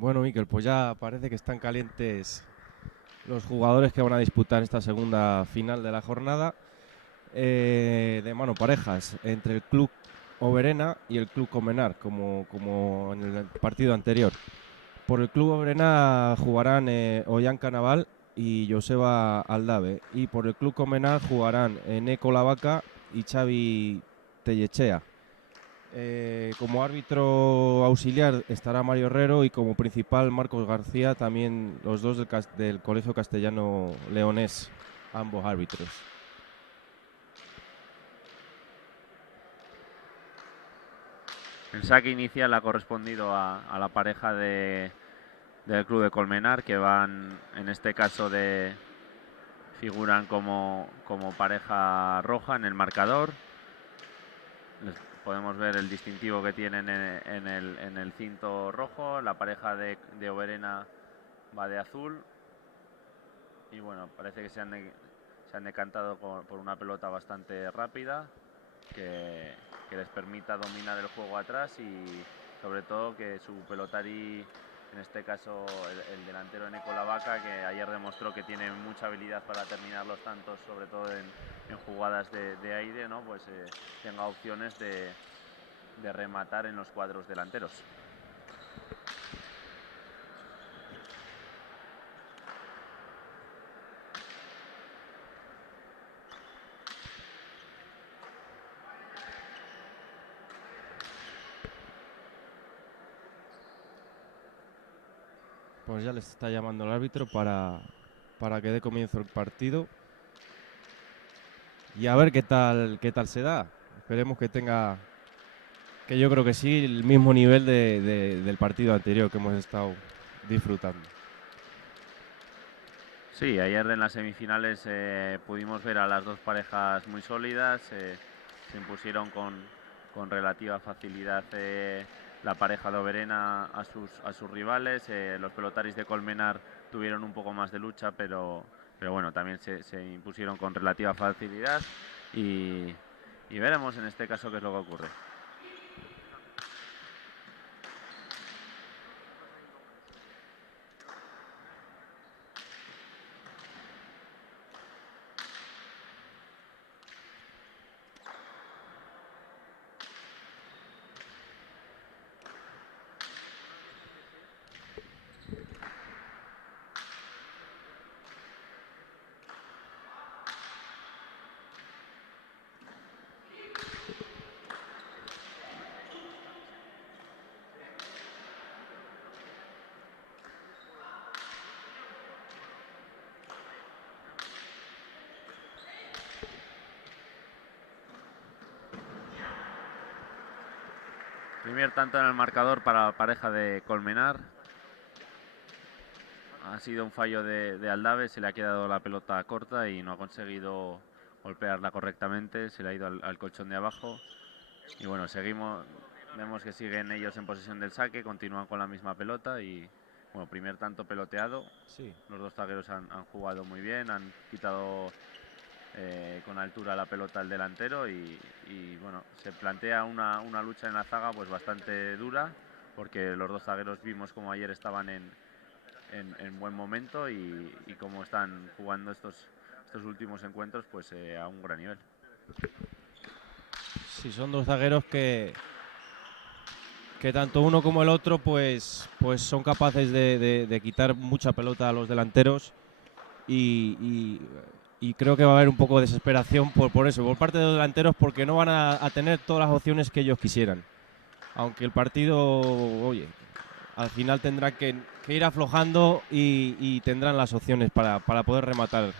Bueno, Miquel, pues ya parece que están calientes los jugadores que van a disputar esta segunda final de la jornada de mano parejas entre el Club Oberena y el Club Comenar, como en el partido anterior. Por el Club Oberena jugarán Ollán Canaval y Joseba Aldave, y por el Club Comenar jugarán Neko Lavaca y Xavi Tellechea. Como árbitro auxiliar estará Mario Herrero y como principal Marcos García, también los dos del Colegio Castellano Leonés, ambos árbitros. El saque inicial ha correspondido a la pareja del Club de Colmenar, que van, en este caso, figuran como pareja roja en el marcador. Podemos ver el distintivo que tienen en el cinto rojo. La pareja de Oberena va de azul. Y bueno, parece que se han decantado por una pelota bastante rápida que les permita dominar el juego atrás y sobre todo que su pelotari, en este caso el delantero Neko Lavaca, que ayer demostró que tiene mucha habilidad para terminar los tantos, sobre todo en jugadas de aire, ¿no? Pues tenga opciones de rematar en los cuadros delanteros. Pues ya les está llamando el árbitro para que dé comienzo el partido. Y a ver qué tal se da. Esperemos que tenga, que yo creo que sí, el mismo nivel del partido anterior que hemos estado disfrutando. Sí, ayer en las semifinales pudimos ver a las dos parejas muy sólidas. Se impusieron con relativa facilidad la pareja de Oberena a sus rivales. Los pelotaris de Colmenar tuvieron un poco más de lucha, pero bueno, también se impusieron con relativa facilidad. Y veremos en este caso qué es lo que ocurre. Primer tanto en el marcador para la pareja de Colmenar. Ha sido un fallo de Aldave, se le ha quedado la pelota corta y no ha conseguido golpearla correctamente, se le ha ido al colchón de abajo. Y bueno, vemos que siguen ellos en posesión del saque, continúan con la misma pelota y bueno, primer tanto peloteado. Sí. Los dos zagueros han jugado muy bien, han quitado con altura la pelota al delantero y bueno, se plantea una lucha en la zaga pues bastante dura, porque los dos zagueros vimos como ayer estaban en buen momento y como están jugando estos últimos encuentros pues a un gran nivel. Sí, son dos zagueros que tanto uno como el otro pues son capaces de quitar mucha pelota a los delanteros y creo que va a haber un poco de desesperación por eso, por parte de los delanteros, porque no van a tener todas las opciones que ellos quisieran. Aunque el partido, oye, al final tendrán que ir aflojando y tendrán las opciones para poder rematar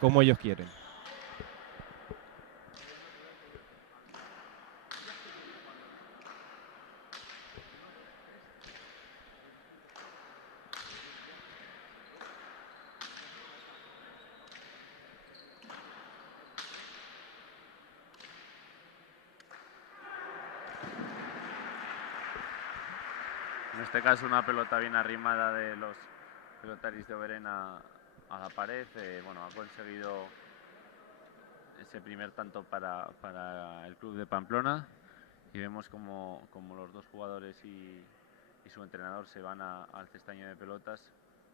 como ellos quieren. En este caso una pelota bien arrimada de los pelotaris de Oberena a la pared. Bueno, ha conseguido ese primer tanto para el club de Pamplona y vemos como los dos jugadores y y su entrenador se van al cestaño de pelotas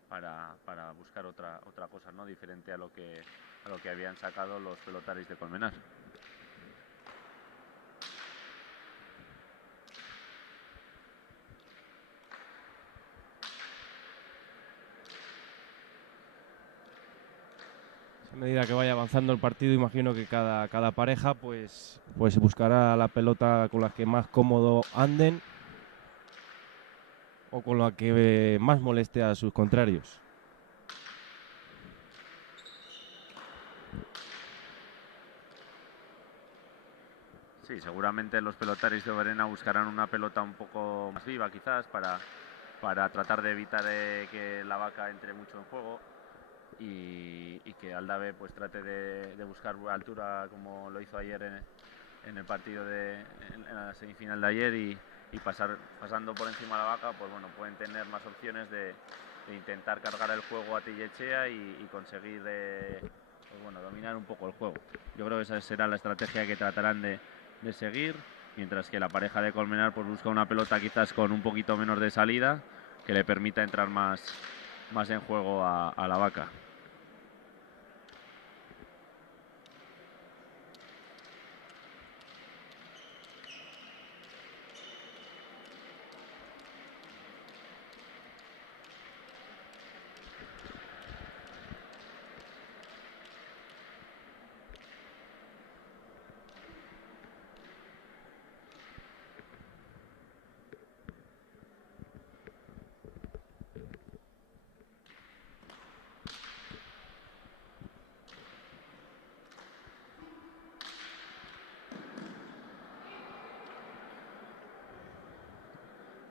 para buscar otra cosa, ¿no? Diferente a lo que habían sacado los pelotaris de Colmenar. A medida que vaya avanzando el partido, imagino que cada pareja pues buscará la pelota con la que más cómodo anden o con la que más moleste a sus contrarios. Sí, seguramente los pelotaris de Oberena buscarán una pelota un poco más viva quizás para tratar de evitar que la vaca entre mucho en juego y que Aldave pues trate de buscar altura como lo hizo ayer en el partido en la semifinal de ayer y pasando por encima de la vaca, pues bueno, pueden tener más opciones de intentar cargar el juego a Tellechea y conseguir pues bueno, dominar un poco el juego. Yo creo que esa será la estrategia que tratarán de seguir, mientras que la pareja de Colmenar pues busca una pelota quizás con un poquito menos de salida que le permita entrar más en juego a la vaca.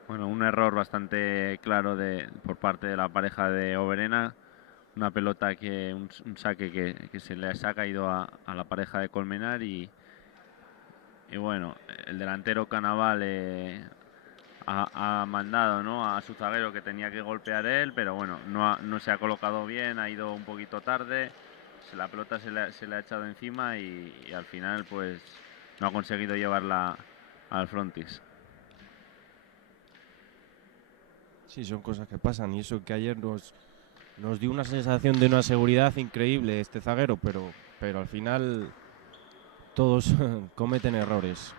Bueno, un error bastante claro por parte de la pareja de Oberena. Una pelota un saque que se les ha caído a la pareja de Colmenar y bueno, el delantero Canaval ha mandado, ¿no?, a su zaguero que tenía que golpear él, pero bueno, no se ha colocado bien, ha ido un poquito tarde, la pelota se le ha echado encima y al final pues no ha conseguido llevarla al frontis. Sí, son cosas que pasan y eso que ayer nos dio una sensación de una seguridad increíble este zaguero, pero al final todos cometen errores.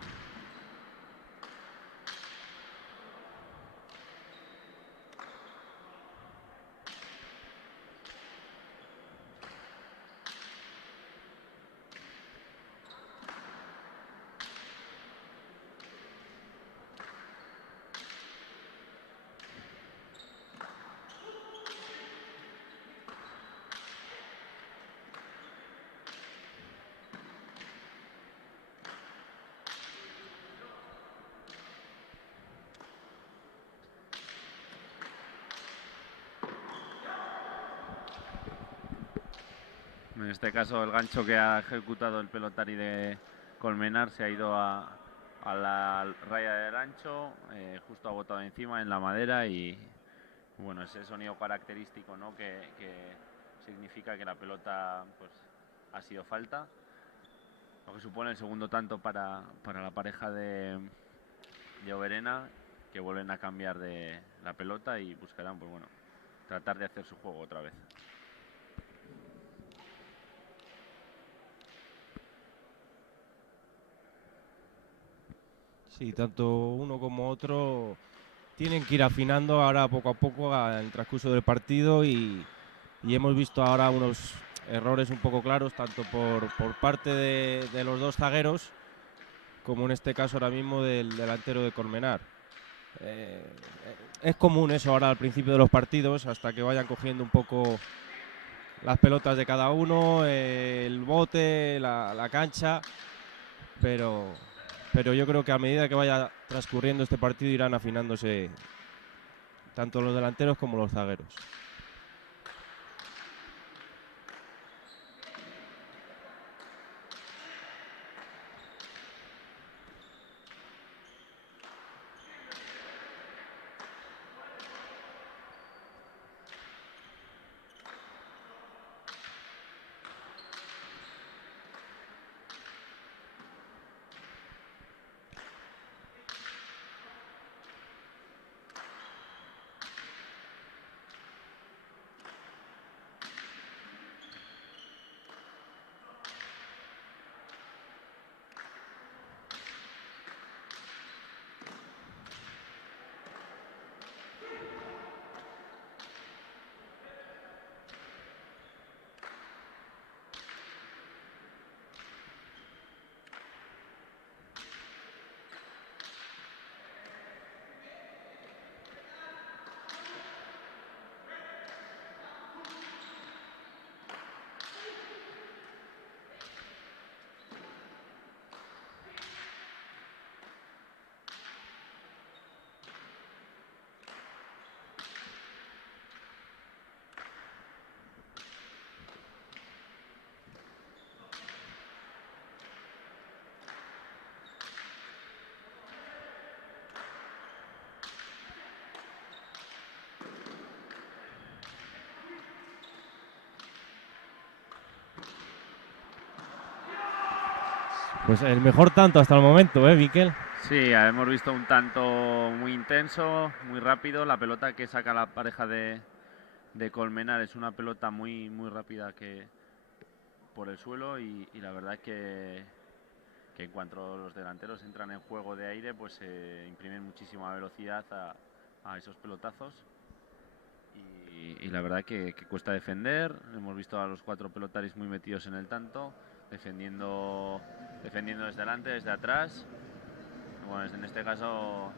En este caso el gancho que ha ejecutado el pelotari de Colmenar se ha ido a la raya del gancho, justo ha botado encima en la madera y bueno, ese sonido característico, ¿no?, que significa que la pelota pues ha sido falta, lo que supone el segundo tanto para la pareja de Oberena, que vuelven a cambiar de la pelota y buscarán pues bueno, tratar de hacer su juego otra vez. Sí, tanto uno como otro tienen que ir afinando ahora poco a poco en el transcurso del partido y hemos visto ahora unos errores un poco claros tanto por parte de los dos zagueros como en este caso ahora mismo del delantero de Colmenar. Es común eso ahora al principio de los partidos hasta que vayan cogiendo un poco las pelotas de cada uno, el bote, la cancha, pero yo creo que a medida que vaya transcurriendo este partido irán afinándose tanto los delanteros como los zagueros. Pues el mejor tanto hasta el momento, Miquel. Sí, hemos visto un tanto muy intenso, muy rápido. La pelota que saca la pareja de Colmenar es una pelota muy, muy rápida que por el suelo y la verdad que en cuanto los delanteros entran en juego de aire, pues imprimen muchísima velocidad a esos pelotazos. Y la verdad que cuesta defender. Hemos visto a los 4 pelotaris muy metidos en el tanto, defendiendo desde delante, desde atrás. Bueno, en este caso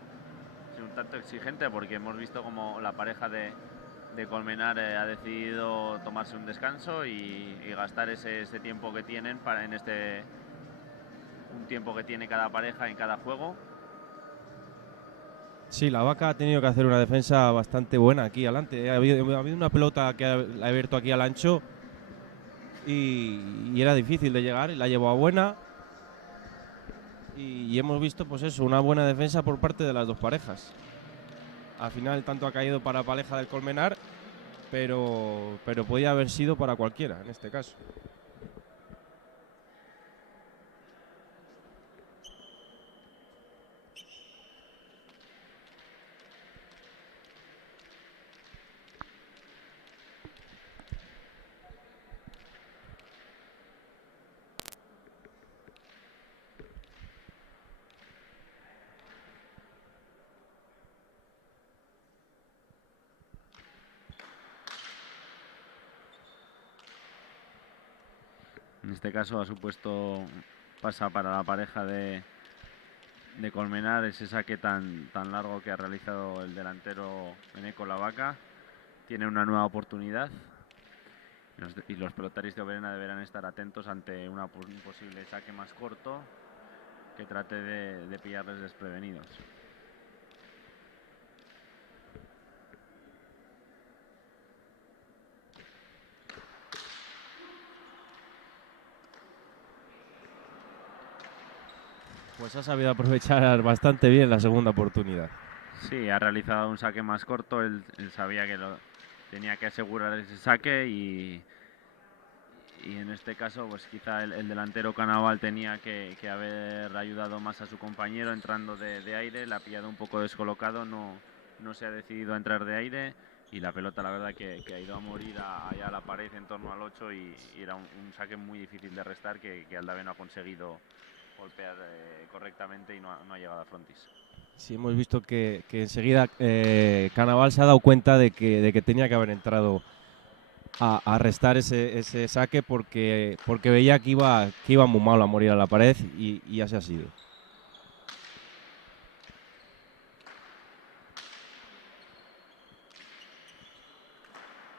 es un tanto exigente porque hemos visto como la pareja de Colmenar ha decidido tomarse un descanso y gastar ese tiempo que tienen un tiempo que tiene cada pareja en cada juego. Sí, la Vaca ha tenido que hacer una defensa bastante buena aquí adelante. Ha habido una pelota que la ha abierto aquí al ancho y era difícil de llegar y la llevó a buena. Y hemos visto, pues eso, una buena defensa por parte de las dos parejas. Al final, tanto ha caído para la pareja del Colmenar, pero podía haber sido para cualquiera en este caso. En este caso ha supuesto pasa para la pareja de Colmenar ese saque tan largo que ha realizado el delantero Eneco La Vaca. Tiene una nueva oportunidad y los pelotaris de Oberena deberán estar atentos ante un posible saque más corto que trate de pillarles desprevenidos. Pues ha sabido aprovechar bastante bien la segunda oportunidad. Sí, ha realizado un saque más corto, él sabía que tenía que asegurar ese saque y en este caso pues quizá el delantero Canaval tenía que haber ayudado más a su compañero entrando de aire, la ha pillado un poco descolocado, no se ha decidido a entrar de aire y la pelota la verdad que ha ido a morir allá a la pared en torno al 8 y era un saque muy difícil de restar que Aldave no ha conseguido golpear correctamente y no ha llegado a frontis. Sí, hemos visto que enseguida Canaval se ha dado cuenta de que tenía que haber entrado a restar ese saque porque veía que iba muy mal a morir a la pared y así ha sido.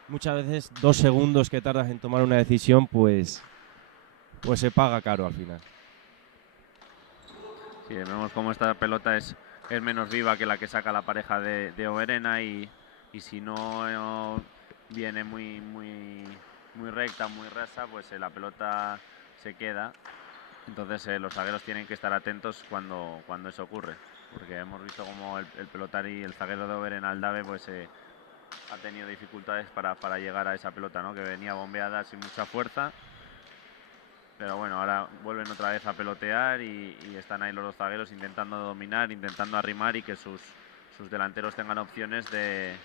Muchas veces 2 segundos que tardas en tomar una decisión pues se paga caro al final. Sí, vemos cómo esta pelota es menos viva que la que saca la pareja de Oberena y si no viene muy recta, muy rasa, pues la pelota se queda. Entonces los zagueros tienen que estar atentos cuando eso ocurre, porque hemos visto como el pelotari, el zaguero de Oberena, Aldave, pues ha tenido dificultades para llegar a esa pelota, ¿no? Que venía bombeada sin mucha fuerza. Pero bueno, ahora vuelven otra vez a pelotear y están ahí los dos zagueros intentando dominar, intentando arrimar y que sus delanteros tengan opciones de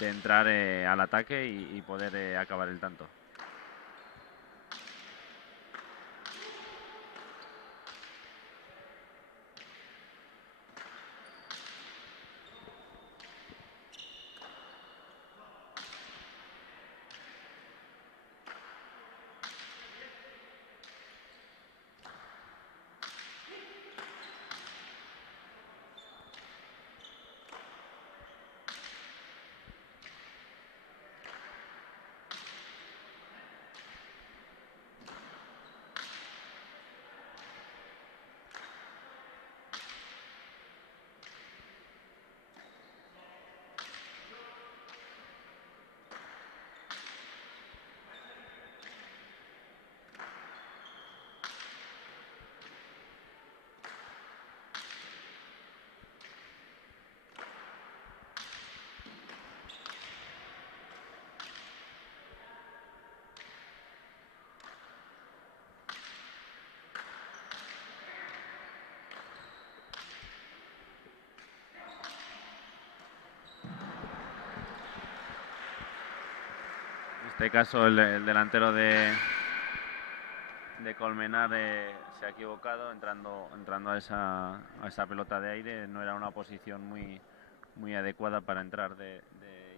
entrar al ataque y poder acabar el tanto. este caso el delantero de Colmenar se ha equivocado entrando a esa pelota de aire. No era una posición muy adecuada para entrar de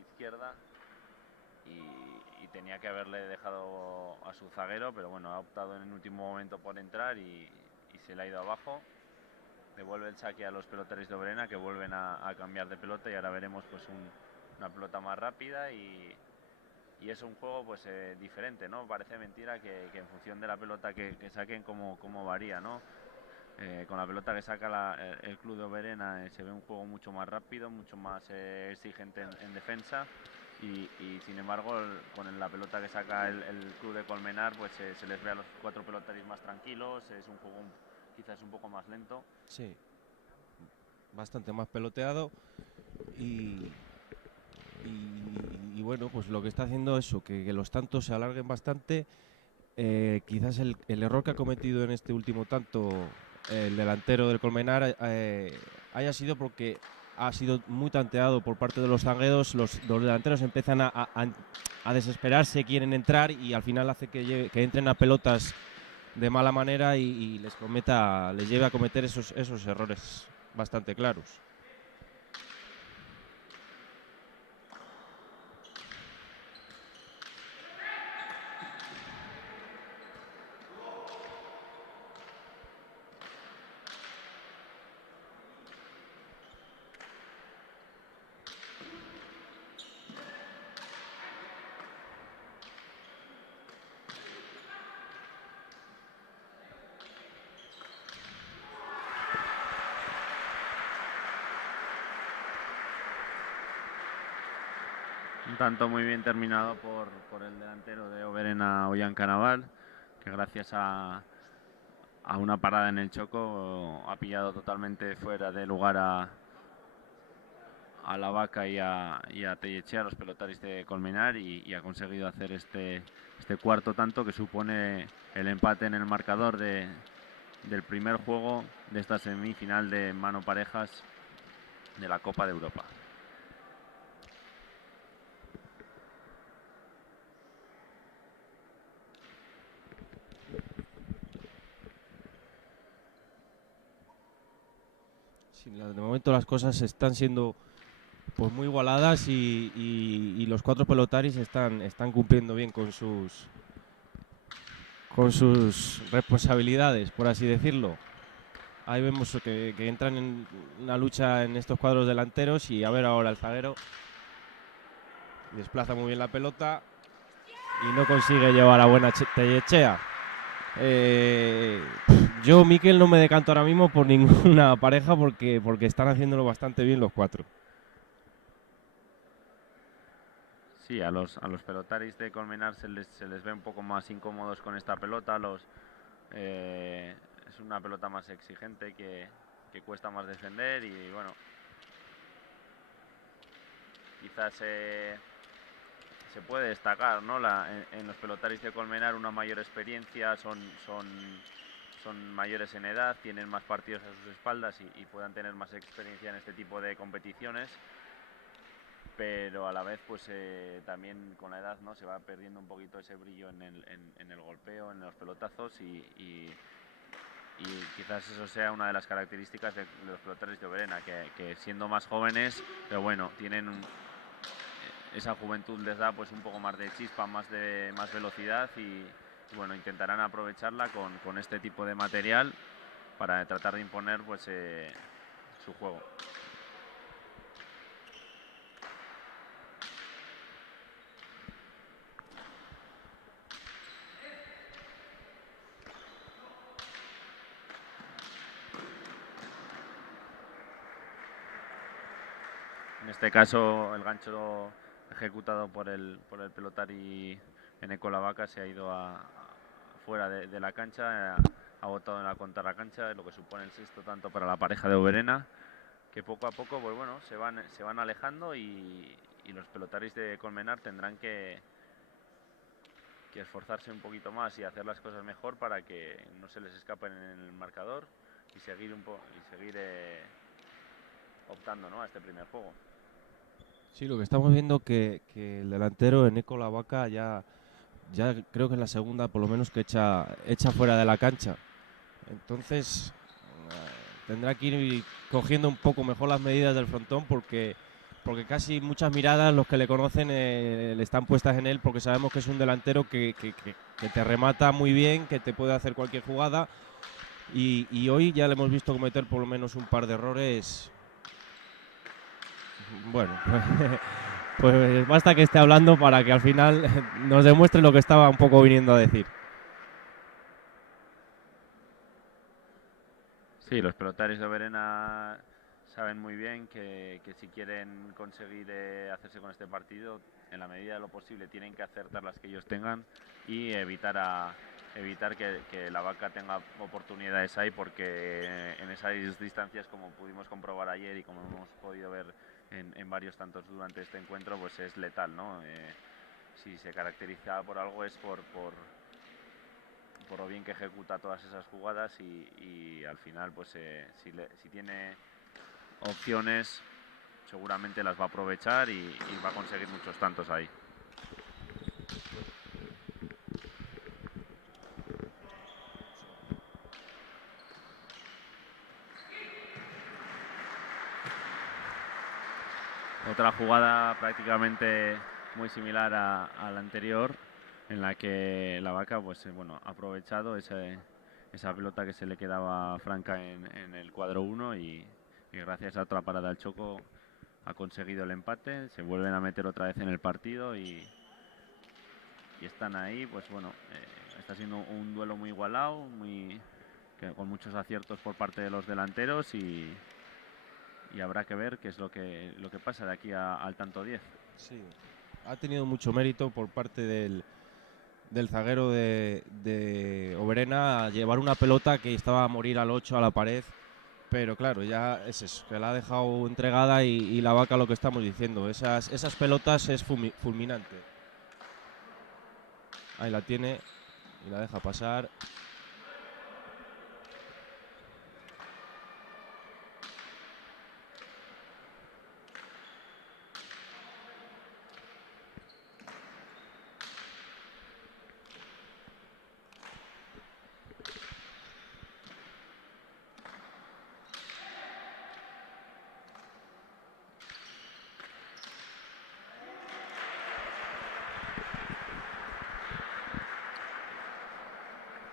izquierda y tenía que haberle dejado a su zaguero, pero bueno, ha optado en el último momento por entrar y se le ha ido abajo. Devuelve el saque a los pelotaris de Oberena, que vuelven a cambiar de pelota, y ahora veremos pues una pelota más rápida y es un juego pues diferente, ¿no? Parece mentira que en función de la pelota que saquen cómo varía, ¿no? Con la pelota que saca el club de Oberena se ve un juego mucho más rápido, mucho más exigente en defensa y sin embargo con la pelota que saca el club de Colmenar pues se les ve a los 4 pelotaris más tranquilos. Es un juego quizás un poco más lento. Sí, bastante más peloteado y bueno, pues lo que está haciendo eso, que los tantos se alarguen bastante. Quizás el error que ha cometido en este último tanto el delantero del Colmenar haya sido porque ha sido muy tanteado por parte de los zagueros. Los delanteros empiezan a desesperarse, quieren entrar y al final hace que entren a pelotas de mala manera y les lleve a cometer esos errores bastante claros. Un tanto muy bien terminado por el delantero de Oberena, Ollán Canaval, que gracias a una parada en el choco ha pillado totalmente fuera de lugar a La Vaca y a Tellechea, los pelotaris de Colmenar, y ha conseguido hacer este cuarto tanto que supone el empate en el marcador del primer juego de esta semifinal de mano parejas de la Copa de Europa. Sí, de momento las cosas están siendo pues muy igualadas y los 4 pelotaris están cumpliendo bien con sus responsabilidades, por así decirlo. Ahí vemos que entran en una lucha en estos cuadros delanteros y a ver ahora el zaguero desplaza muy bien la pelota y no consigue llevar a buena Tellechea. Yo, Miquel, no me decanto ahora mismo por ninguna pareja porque están haciéndolo bastante bien los 4. Sí, a los pelotaris de Colmenar se les ve un poco más incómodos con esta pelota. Es una pelota más exigente que cuesta más defender y bueno, quizás se puede destacar, ¿no? En los pelotaris de Colmenar una mayor experiencia, son mayores en edad, tienen más partidos a sus espaldas y puedan tener más experiencia en este tipo de competiciones, pero a la vez pues también con la edad, ¿no? Se va perdiendo un poquito ese brillo en el golpeo, en los pelotazos y quizás eso sea una de las características de los pelotaris de Oberena, que siendo más jóvenes, pero bueno, tienen esa juventud les da pues un poco más de chispa, más velocidad y bueno, intentarán aprovecharla con este tipo de material para tratar de imponer pues su juego. En este caso el gancho ejecutado por el pelotari Eneco La Vaca se ha ido fuera de la cancha, ha botado en la contra la cancha, lo que supone el sexto tanto para la pareja de Oberena, que poco a poco pues bueno, se van alejando y los pelotaris de Colmenar tendrán que esforzarse un poquito más y hacer las cosas mejor para que no se les escapen en el marcador y seguir optando, ¿no?, a este primer juego. Sí, lo que estamos viendo que el delantero Eneco Lavaca ya creo que es la segunda, por lo menos, que echa fuera de la cancha. Entonces, tendrá que ir cogiendo un poco mejor las medidas del frontón porque casi muchas miradas, los que le conocen, le están puestas en él porque sabemos que es un delantero que te remata muy bien, que te puede hacer cualquier jugada y hoy ya le hemos visto cometer por lo menos un par de errores. Bueno, pues basta que esté hablando para que al final nos demuestre lo que estaba un poco viniendo a decir. Sí, los pelotarios de Oberena saben muy bien que si quieren conseguir hacerse con este partido, en la medida de lo posible tienen que acertar las que ellos tengan y evitar que la Vaca tenga oportunidades ahí, porque en esas distancias, como pudimos comprobar ayer y como hemos podido ver en varios tantos durante este encuentro, pues es letal, ¿no? Si se caracteriza por algo es por lo bien que ejecuta todas esas jugadas y al final pues si tiene opciones seguramente las va a aprovechar y va a conseguir muchos tantos ahí. Otra jugada prácticamente muy similar a la anterior, en la que la Vaca pues ha aprovechado esa pelota que se le quedaba franca en el cuadro 1 y gracias a otra parada del Choco ha conseguido el empate. Se vuelven a meter otra vez en el partido y están ahí. Pues está siendo un duelo muy igualado, con muchos aciertos por parte de los delanteros y habrá que ver qué es lo que pasa de aquí al tanto 10. Sí, ha tenido mucho mérito por parte del zaguero de Oberena a llevar una pelota que estaba a morir al 8 a la pared, pero claro, ya es eso, que la ha dejado entregada y la Vaca, lo que estamos diciendo, esas pelotas es fulminante. Ahí la tiene y la deja pasar.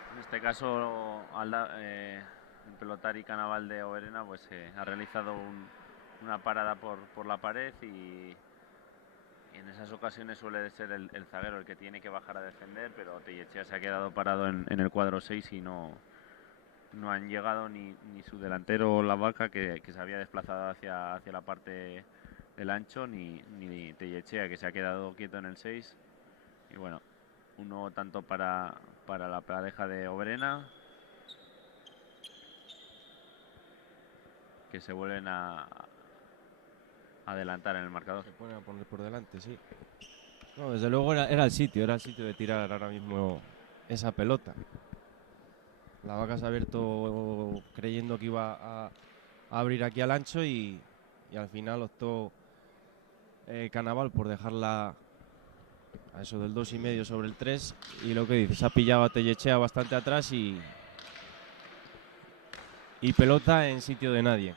En este caso, el pelotari Canaval de Oberena pues ha realizado una parada por la pared y en esas ocasiones suele ser el zaguero el que tiene que bajar a defender, pero Tellechea se ha quedado parado en el cuadro 6 y no han llegado ni su delantero La Vaca, que se había desplazado hacia la parte del ancho, ni Tellechea, que se ha quedado quieto en el 6. Y bueno, uno tanto para la pareja de Oberena, que se vuelven a adelantar en el marcador. Se pone a poner por delante, sí. No, desde luego era el sitio de tirar ahora mismo esa pelota. La Vaca se ha abierto creyendo que iba a abrir aquí al ancho y al final optó Canaval por dejarla a eso del 2,5 sobre el 3 y lo que dices, ha pillado a Tellechea bastante atrás y pelota en sitio de nadie.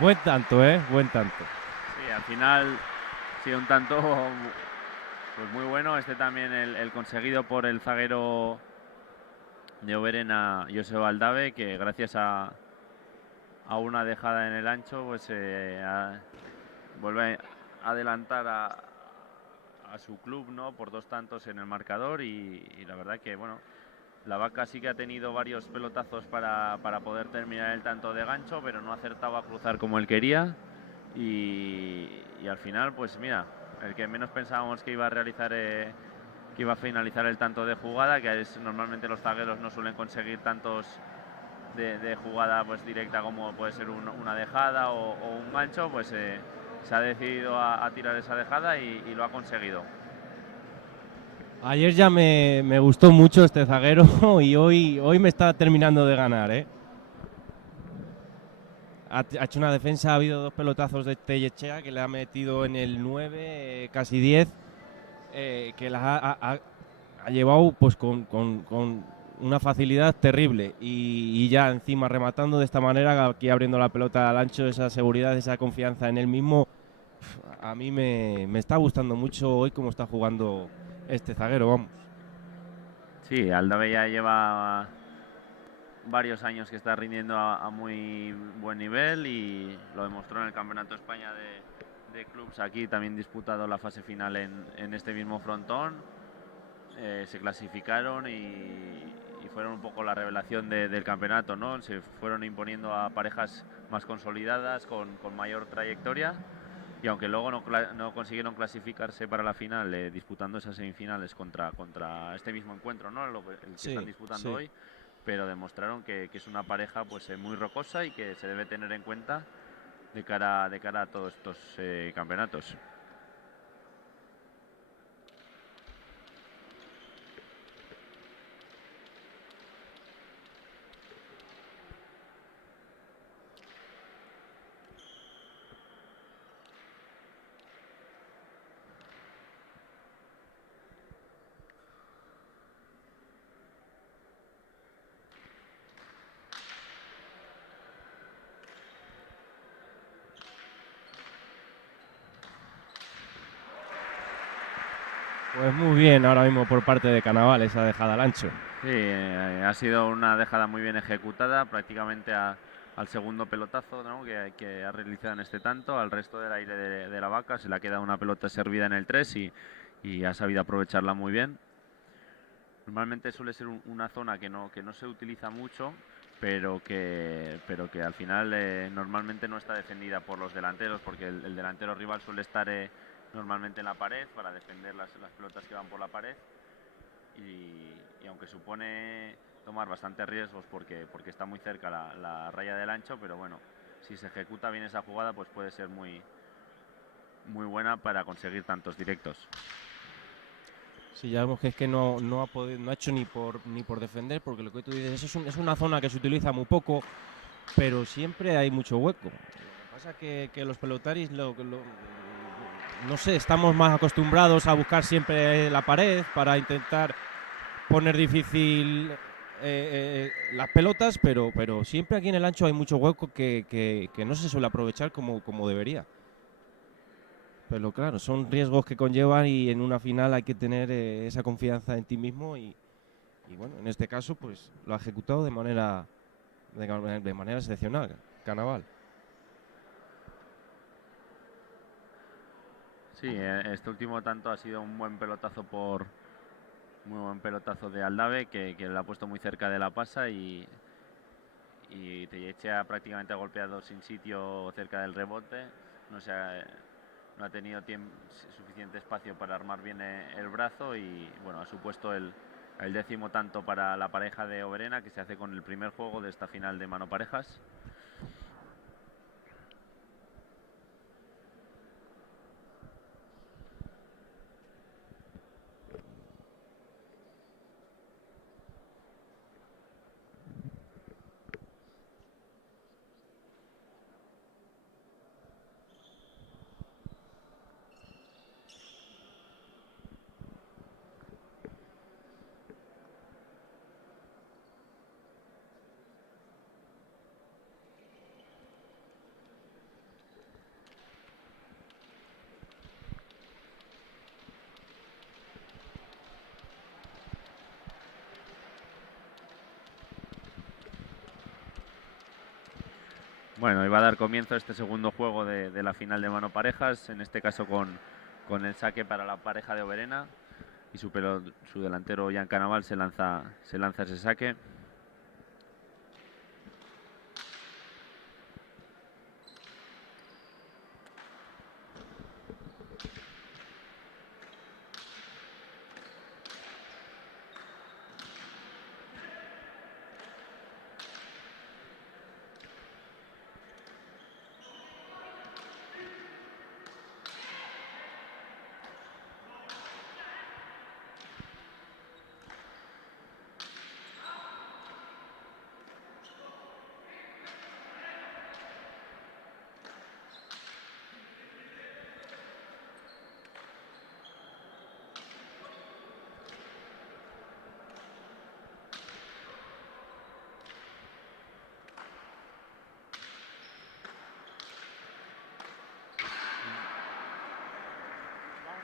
Buen tanto, ¿eh? Buen tanto. Sí, al final sí, un tanto pues muy bueno. Este también el conseguido por el zaguero de Oberena, Joseba Aldave, que gracias a una dejada en el ancho, pues vuelve a adelantar a su club, ¿no? Por 2 tantos en el marcador y la verdad que, bueno, la Vaca sí que ha tenido varios pelotazos para poder terminar el tanto de gancho, pero no acertaba a cruzar como él quería y al final, pues mira, el que menos pensábamos que iba a realizar, que iba a finalizar el tanto de jugada, que es normalmente los zagueros no suelen conseguir tantos de jugada pues directa como puede ser una dejada o un gancho, pues se ha decidido a tirar esa dejada y lo ha conseguido. Ayer ya me gustó mucho este zaguero y hoy me está terminando de ganar, ¿eh? Ha hecho una defensa, ha habido 2 pelotazos de Tellechea que le ha metido en el 9, casi 10, que las ha llevado pues con una facilidad terrible y ya encima rematando de esta manera, aquí abriendo la pelota al ancho, esa seguridad, esa confianza en él mismo. A mí me está gustando mucho hoy cómo está jugando este zaguero, vamos. Sí, Aldave ya lleva varios años que está rindiendo a muy buen nivel y lo demostró en el Campeonato de España de clubs. Aquí también disputado la fase final en este mismo frontón. Se clasificaron y fueron un poco la revelación del campeonato, ¿no? Se fueron imponiendo a parejas más consolidadas, con mayor trayectoria. Y aunque luego no consiguieron clasificarse para la final, disputando esas semifinales contra este mismo encuentro, ¿no? El que están Sí, disputando sí. hoy, pero demostraron que es una pareja pues muy rocosa y que se debe tener en cuenta de cara a todos estos campeonatos. Pues muy bien ahora mismo por parte de Canaval esa dejada al ancho. Sí, ha sido una dejada muy bien ejecutada, prácticamente al segundo pelotazo, ¿no? que ha realizado en este tanto. Al resto del aire de la Vaca se le ha quedado una pelota servida en el 3 y ha sabido aprovecharla muy bien. Normalmente suele ser una zona que no se utiliza mucho, pero que al final normalmente no está defendida por los delanteros, porque el delantero rival suele estar normalmente en la pared para defender las pelotas que van por la pared. Y aunque supone tomar bastantes riesgos porque está muy cerca la raya del ancho, pero bueno, si se ejecuta bien esa jugada, pues puede ser muy buena para conseguir tantos directos. Sí, ya vemos que es que no ha hecho ni por defender, porque lo que tú dices es una zona que se utiliza muy poco, pero siempre hay mucho hueco. Lo que pasa es que los pelotaris, no sé, estamos más acostumbrados a buscar siempre la pared para intentar poner difícil las pelotas, pero siempre aquí en el ancho hay mucho hueco que no se suele aprovechar como debería. Pero claro, son riesgos que conllevan y en una final hay que tener esa confianza en ti mismo y bueno, en este caso pues lo ha ejecutado de manera excepcional, Canaval. Sí, este último tanto ha sido un buen pelotazo muy buen pelotazo de Aldave que le ha puesto muy cerca de la pasa y Tellechea prácticamente ha golpeado sin sitio cerca del rebote. No, no ha tenido suficiente espacio para armar bien el brazo y bueno, ha supuesto el 10º tanto para la pareja de Oberena, que se hace con el primer juego de esta final de mano parejas. Bueno, iba a dar comienzo este segundo juego de la final de mano parejas, en este caso con el saque para la pareja de Oberena, y su delantero Jan Canaval se lanza ese saque.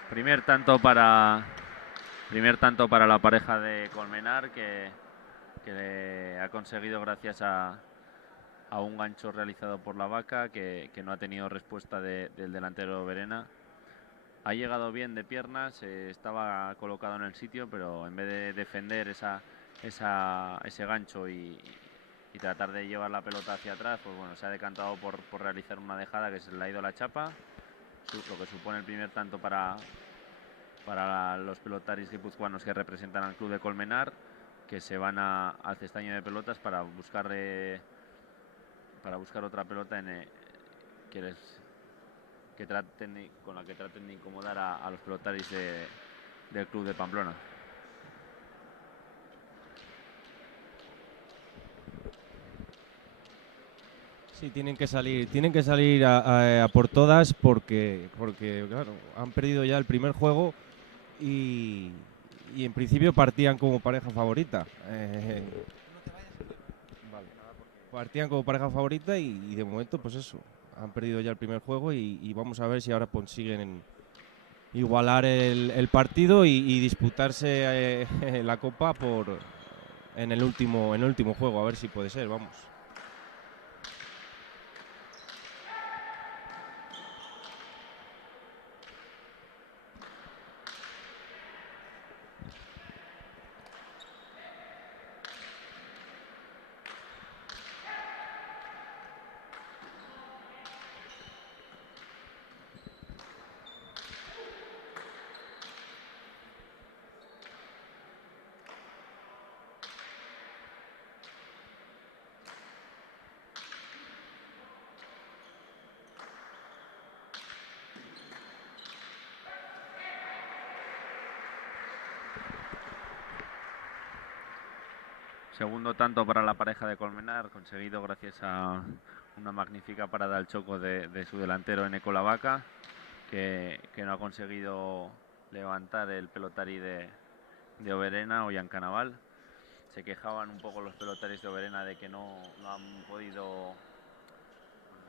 Primer tanto para la pareja de Colmenar, que ha conseguido gracias a un gancho realizado por la vaca, que no ha tenido respuesta del delantero Oberena. Ha llegado bien de piernas, estaba colocado en el sitio, pero en vez de defender ese gancho y tratar de llevar la pelota hacia atrás, pues bueno, se ha decantado por realizar una dejada que se le ha ido a la chapa, lo que supone el primer tanto para los pelotaris guipuzcoanos que representan al club de Colmenar, que se van al cestaño de pelotas para buscar otra pelota con la que traten de incomodar a los pelotaris del club de Pamplona. Sí, tienen que salir a por todas porque claro, han perdido ya el primer juego y en principio partían como pareja favorita. Partían como pareja favorita y de momento pues eso, han perdido ya el primer juego y vamos a ver si ahora consiguen igualar el partido y disputarse la copa en el último juego, a ver si puede ser, vamos. Segundo tanto para la pareja de Colmenar, conseguido gracias a una magnífica parada al choco de su delantero Eneco Lavaca, que no ha conseguido levantar el pelotari de Oberena o Jan Canaval. Se quejaban un poco los pelotaris de Oberena de que no han podido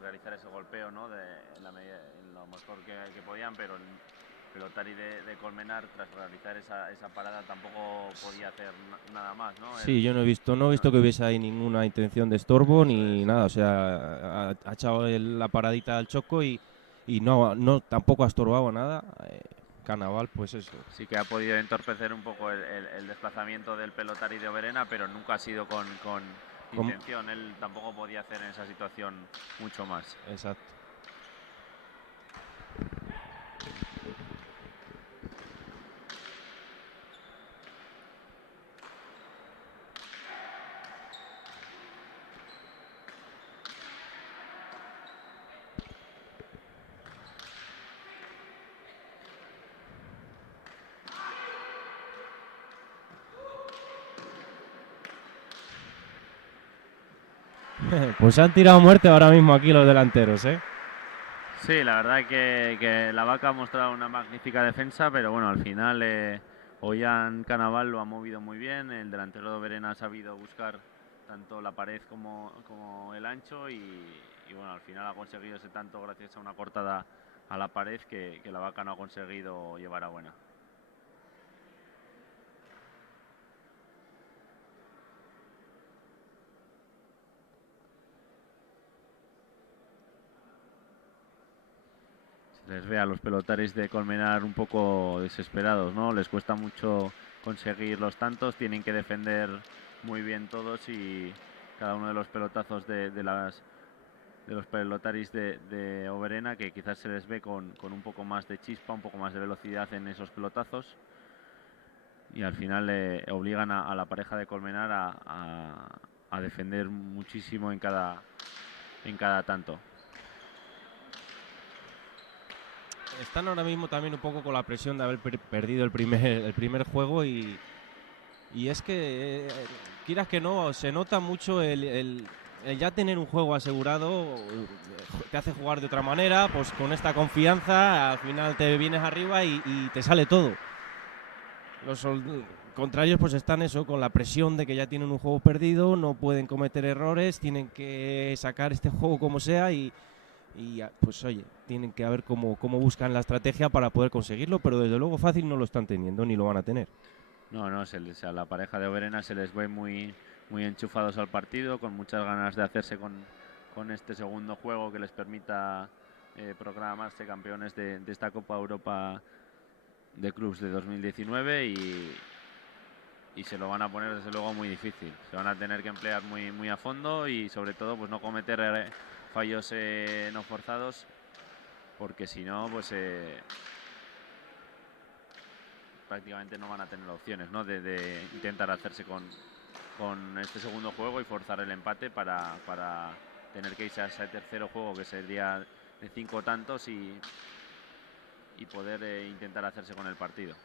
realizar ese golpeo, ¿no? En lo mejor que podían, pero el pelotari de Colmenar, tras realizar esa parada, tampoco podía hacer nada más, ¿no? Sí, yo no he visto que hubiese ahí ninguna intención de estorbo ni nada, o sea, ha echado la paradita al choco y no tampoco ha estorbado nada. Canaval, pues eso. Sí que ha podido entorpecer un poco el desplazamiento del pelotari de Oberena, pero nunca ha sido con intención. Él tampoco podía hacer en esa situación mucho más. Exacto. Pues se han tirado muerte ahora mismo aquí los delanteros, ¿eh? Sí, la verdad que la vaca ha mostrado una magnífica defensa, pero bueno, al final Ollán Canaval lo ha movido muy bien, el delantero de Oberena ha sabido buscar tanto la pared como el ancho y bueno, al final ha conseguido ese tanto gracias a una cortada a la pared que la vaca no ha conseguido llevar a buena. les ve a los pelotaris de Colmenar un poco desesperados, ¿no? Les cuesta mucho conseguir los tantos, tienen que defender muy bien todos y cada uno de los pelotazos de los pelotaris de Oberena, que quizás se les ve con un poco más de chispa, un poco más de velocidad en esos pelotazos, y al final obligan a la pareja de Colmenar a defender muchísimo en cada tanto. Están ahora mismo también un poco con la presión de haber perdido el primer juego y es que, quieras que no, se nota mucho el ya tener un juego asegurado, te hace jugar de otra manera, pues con esta confianza al final te vienes arriba y te sale todo. Los contrarios pues están eso, con la presión de que ya tienen un juego perdido, no pueden cometer errores, tienen que sacar este juego como sea y pues oye, tienen que ver cómo buscan la estrategia para poder conseguirlo, pero desde luego fácil no lo están teniendo ni lo van a tener. No, a la pareja de Oberena se les ve muy enchufados al partido, con muchas ganas de hacerse con este segundo juego que les permita proclamarse campeones de esta Copa Europa de Clubs de 2019 y se lo van a poner desde luego muy difícil. Se van a tener que emplear muy a fondo y sobre todo pues no cometer fallos no forzados, porque si no pues prácticamente no van a tener opciones, ¿no? de intentar hacerse con este segundo juego y forzar el empate para tener que irse a ese tercero juego, que sería de 5 tantos, y poder intentar hacerse con el partido.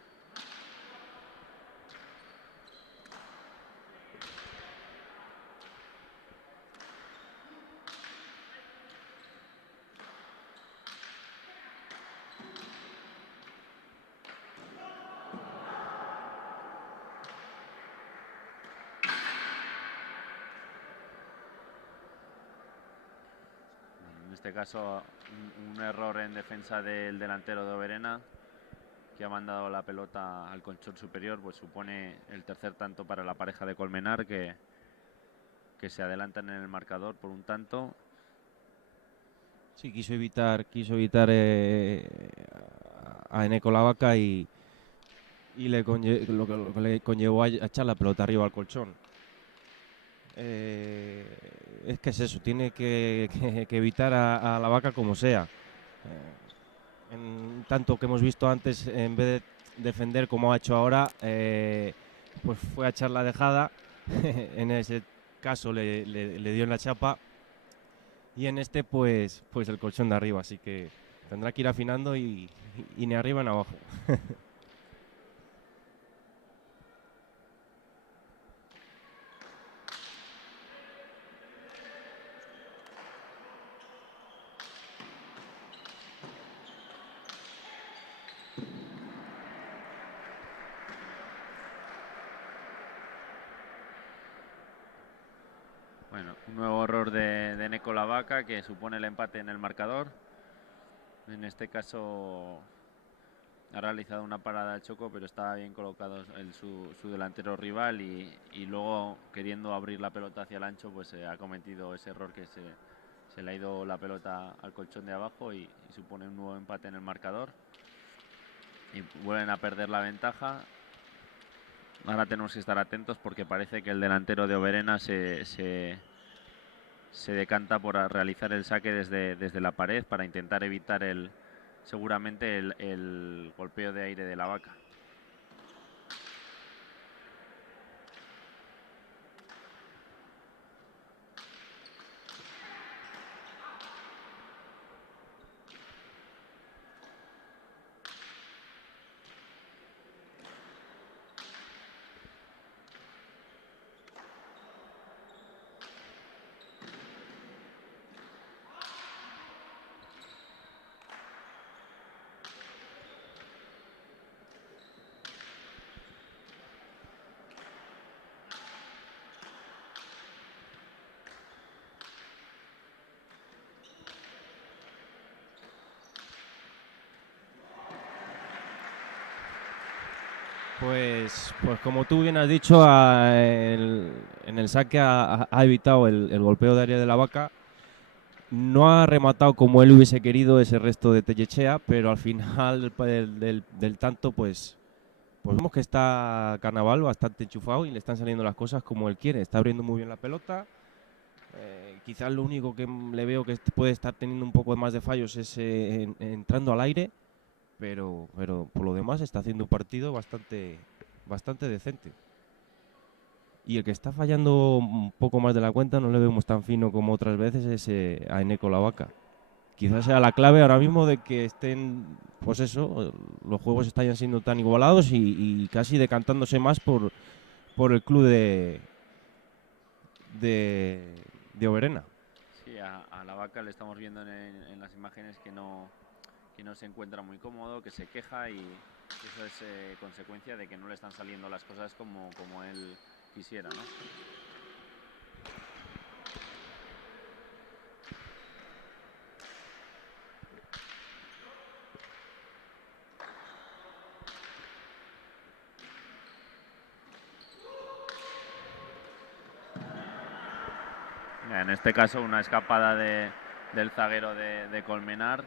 En este caso, un error en defensa del delantero de Oberena, que ha mandado la pelota al colchón superior, pues supone el tercer tanto para la pareja de Colmenar, que se adelantan en el marcador por un tanto. Sí, quiso evitar a Eneco Lavaca y lo que le conllevó a echar la pelota arriba al colchón. Es que es eso, tiene que evitar a Lavaca como sea. En tanto que hemos visto antes, en vez de defender como ha hecho ahora, pues fue a echar la dejada. En ese caso le dio en la chapa y en este pues el colchón de arriba, así que tendrá que ir afinando y ni arriba ni abajo. Bueno, un nuevo error de Eneco Lavaca, que supone el empate en el marcador. En este caso ha realizado una parada de Choco, pero estaba bien colocado su delantero rival y luego, queriendo abrir la pelota hacia el ancho, pues ha cometido ese error, que se le ha ido la pelota al colchón de abajo y supone un nuevo empate en el marcador. Y vuelven a perder la ventaja. Ahora tenemos que estar atentos porque parece que el delantero de Oberena se decanta por realizar el saque desde la pared para intentar evitar seguramente el golpeo de aire de Lavaca. Pues como tú bien has dicho, en el saque ha evitado el golpeo de área de Lavaca no ha rematado como él hubiese querido ese resto de Tellechea, pero al final del tanto, pues vemos que está Carnaval bastante enchufado y le están saliendo las cosas como él quiere. Está abriendo muy bien la pelota. Quizás lo único que le veo que puede estar teniendo un poco más de fallos es entrando al aire, pero por lo demás está haciendo un partido bastante decente. Y el que está fallando un poco más de la cuenta, no le vemos tan fino como otras veces, es a Eneco la Vaca. Quizás sea la clave ahora mismo de que estén, pues eso, los juegos están siendo tan igualados y casi decantándose más por el club de, de Oberena. Sí, a la Vaca le estamos viendo en las imágenes que no se encuentra muy cómodo, que se queja, y eso es consecuencia de que no le están saliendo las cosas como él quisiera, ¿no? En este caso una escapada del zaguero de Colmenar,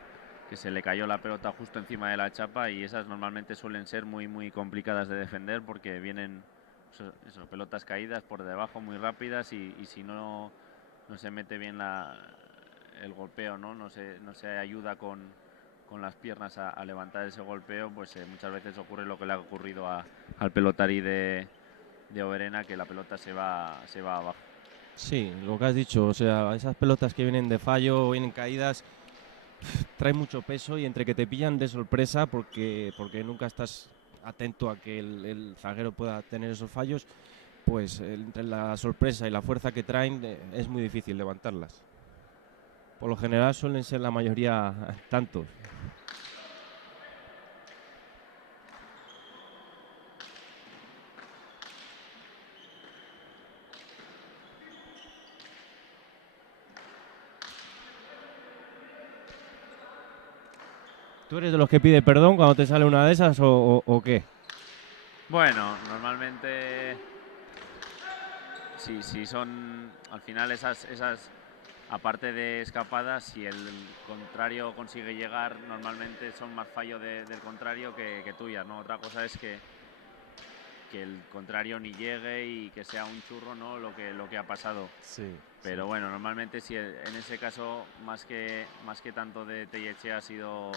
que se le cayó la pelota justo encima de la chapa, y esas normalmente suelen ser muy complicadas de defender porque vienen eso, pelotas caídas por debajo muy rápidas, y si no se mete bien el golpeo, no se ayuda con las piernas a levantar ese golpeo, pues muchas veces ocurre lo que le ha ocurrido al pelotari de Oberena, que la pelota se va abajo. Sí, lo que has dicho, o sea, esas pelotas que vienen de fallo, vienen caídas, traen mucho peso y entre que te pillan de sorpresa porque nunca estás atento a que el zaguero pueda tener esos fallos, pues entre la sorpresa y la fuerza que traen es muy difícil levantarlas. Por lo general suelen ser la mayoría tantos. ¿Tú eres de los que pide perdón cuando te sale una de esas o qué? Bueno, normalmente si son al final esas aparte de escapadas, si el contrario consigue llegar, normalmente son más fallo del contrario que tuyas, ¿no? Otra cosa es que el contrario ni llegue y que sea un churro, ¿no? Lo que ha pasado. Sí. Pero sí. bueno, normalmente si en ese caso más que tanto de Tellechea ha sido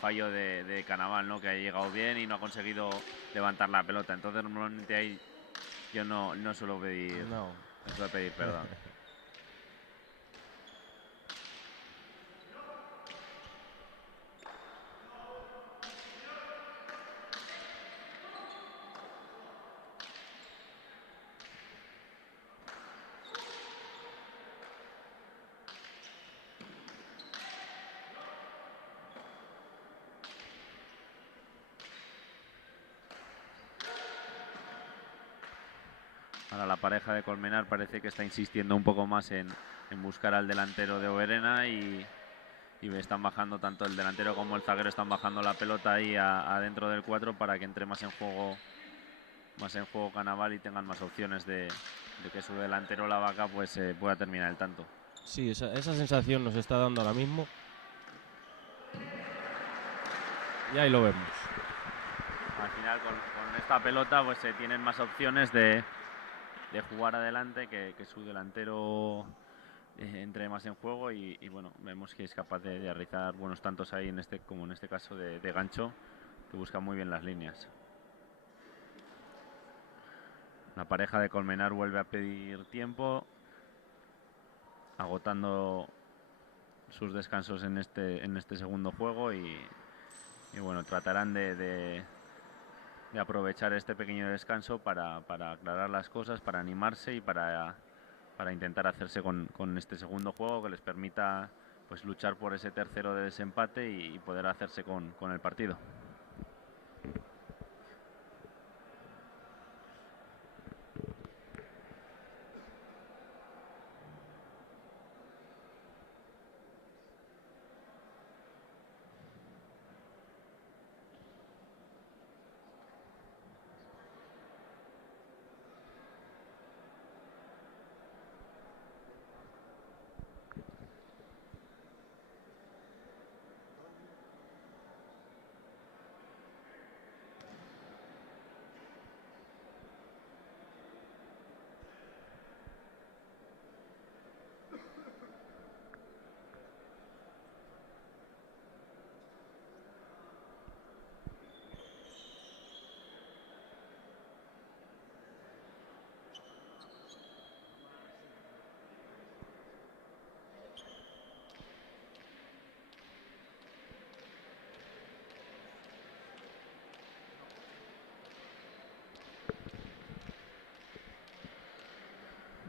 fallo de Canaval, ¿no? Que ha llegado bien y no ha conseguido levantar la pelota. Entonces normalmente ahí yo no suelo pedir, perdón. Ahora la pareja de Colmenar parece que está insistiendo un poco más en buscar al delantero de Oberena, y están bajando, tanto el delantero como el zaguero están bajando la pelota ahí adentro del 4 para que entre más en juego Canaval y tengan más opciones de que su delantero, la Vaca, pues pueda terminar el tanto. Sí, esa sensación nos está dando ahora mismo. Y ahí lo vemos. Al final con esta pelota pues se tienen más opciones de jugar adelante, que su delantero entre más en juego, y bueno, vemos que es capaz de realizar buenos tantos ahí, como en este caso de gancho, que busca muy bien las líneas. La pareja de Colmenar vuelve a pedir tiempo, agotando sus descansos en este segundo juego, y bueno, tratarán de aprovechar este pequeño descanso para aclarar las cosas, para animarse y para intentar hacerse con este segundo juego que les permita pues luchar por ese tercero de desempate y poder hacerse con el partido.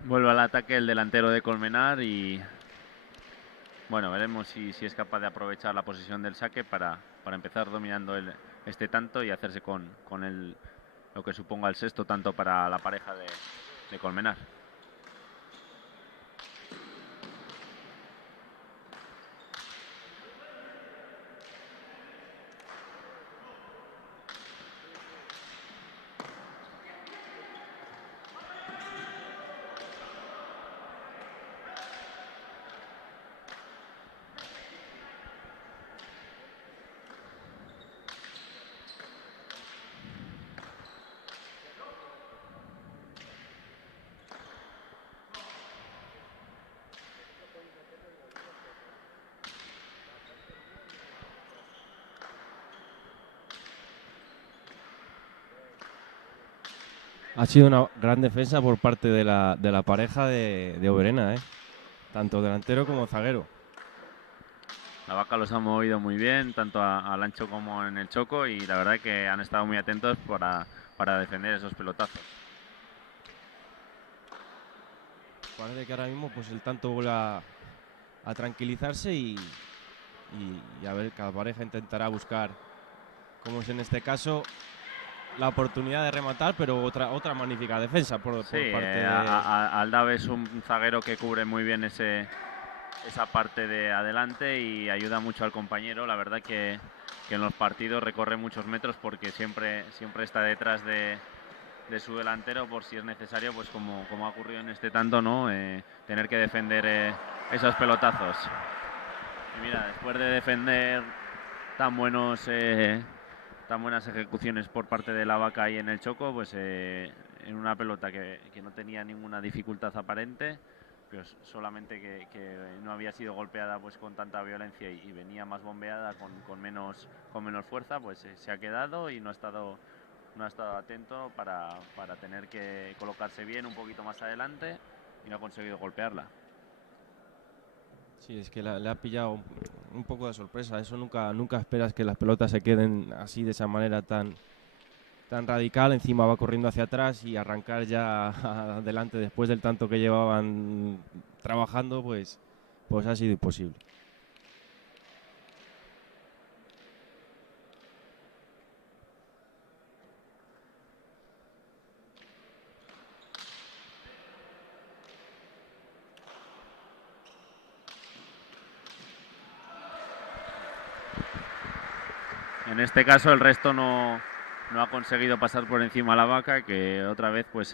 Vuelve al ataque el delantero de Colmenar y bueno, veremos si es capaz de aprovechar la posición del saque para empezar dominando este tanto y hacerse con lo que suponga el sexto tanto para la pareja de Colmenar. Ha sido una gran defensa por parte de la pareja de Oberena, ¿eh? Tanto delantero como zaguero. La Vaca los ha movido muy bien, tanto al ancho como en el choco, y la verdad que han estado muy atentos para defender esos pelotazos. Parece que ahora mismo pues el tanto vuelve a tranquilizarse y a ver, cada pareja intentará buscar, como es en este caso, la oportunidad de rematar, pero otra magnífica defensa por parte de... Aldave es un zaguero que cubre muy bien esa parte de adelante y ayuda mucho al compañero. La verdad que en los partidos recorre muchos metros porque siempre está detrás de su delantero por si es necesario, pues como ha ocurrido en este tanto, ¿no? Tener que defender esos pelotazos. Y mira, después de defender tan buenas ejecuciones por parte de la Vaca ahí en el choco, pues en una pelota que no tenía ninguna dificultad aparente, pues solamente que no había sido golpeada pues con tanta violencia y venía más bombeada con menos fuerza, pues se ha quedado y no ha estado atento para tener que colocarse bien un poquito más adelante y no ha conseguido golpearla. Sí, es que le ha pillado un poco de sorpresa. Eso nunca esperas que las pelotas se queden así de esa manera tan radical. Encima va corriendo hacia atrás y arrancar ya adelante después del tanto que llevaban trabajando, pues ha sido imposible. En este caso el resto no ha conseguido pasar por encima a la Vaca, que otra vez pues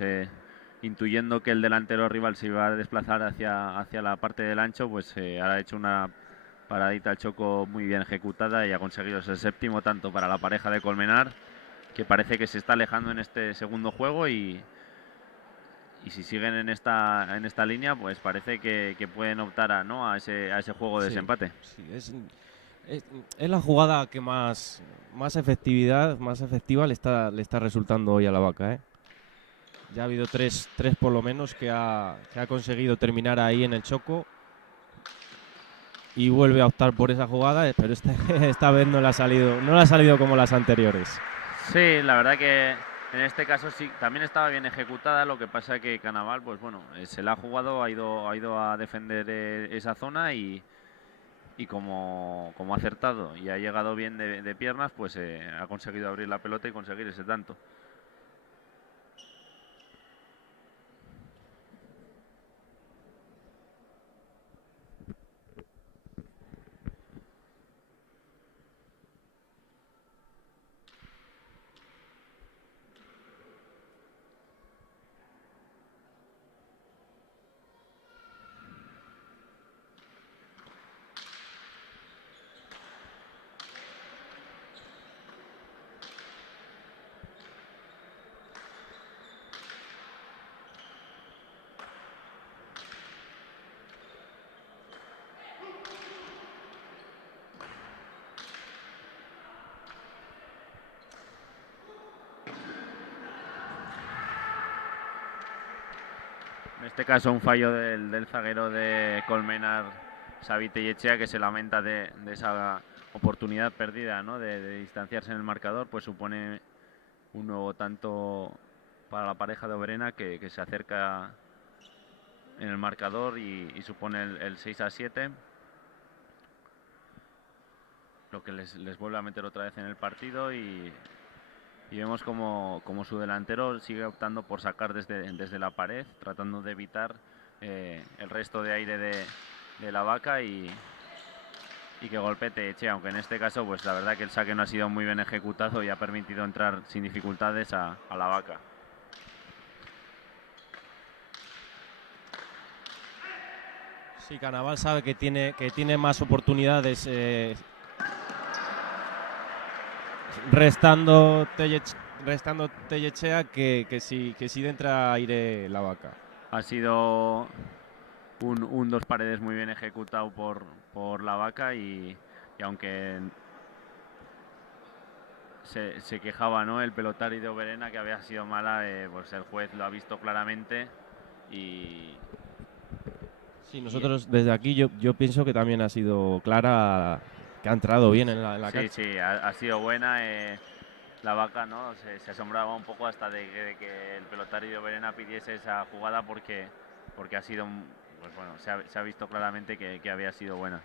intuyendo que el delantero rival se iba a desplazar hacia la parte del ancho, pues ha hecho una paradita al choco muy bien ejecutada y ha conseguido ese séptimo tanto para la pareja de Colmenar, que parece que se está alejando en este segundo juego y si siguen en esta línea, pues parece que pueden optar a ese juego de desempate. Sí, es la jugada que más efectiva le está resultando hoy a la Vaca, ¿eh? Ya ha habido tres por lo menos que ha conseguido terminar ahí en el choco y vuelve a optar por esa jugada, pero esta vez no le ha salido como las anteriores. Sí, la verdad que en este caso sí, también estaba bien ejecutada. Lo que pasa que Canaval, pues bueno, se la ha jugado, ha ido a defender esa zona y como ha acertado y ha llegado bien de piernas, pues ha conseguido abrir la pelota y conseguir ese tanto. En este caso un fallo del zaguero de Colmenar, Savite Yechea, que se lamenta de esa oportunidad perdida, ¿no? de distanciarse en el marcador, pues supone un nuevo tanto para la pareja de Oberena que se acerca el marcador y supone el 6-7. Lo que les vuelve a meter otra vez en el partido y vemos como su delantero sigue optando por sacar desde la pared, tratando de evitar el resto de aire de la Vaca y que golpee Tellechea, aunque en este caso pues la verdad que el saque no ha sido muy bien ejecutado y ha permitido entrar sin dificultades a la Vaca. Sí, Canaval sabe que tiene más oportunidades restando Tellechea que si entra aire la Vaca. Ha sido un dos paredes muy bien ejecutado por la Vaca y aunque se quejaba, ¿no?, el pelotari de Oberena que había sido mala, pues el juez lo ha visto claramente y... Sí, nosotros desde aquí yo pienso que también ha sido clara, que ha entrado bien en la cancha. Sí, ha sido buena. La Vaca, ¿no?, se asombraba un poco hasta de que el pelotari de Oberena pidiese esa jugada porque ha sido, pues bueno, se ha visto claramente que había sido buena.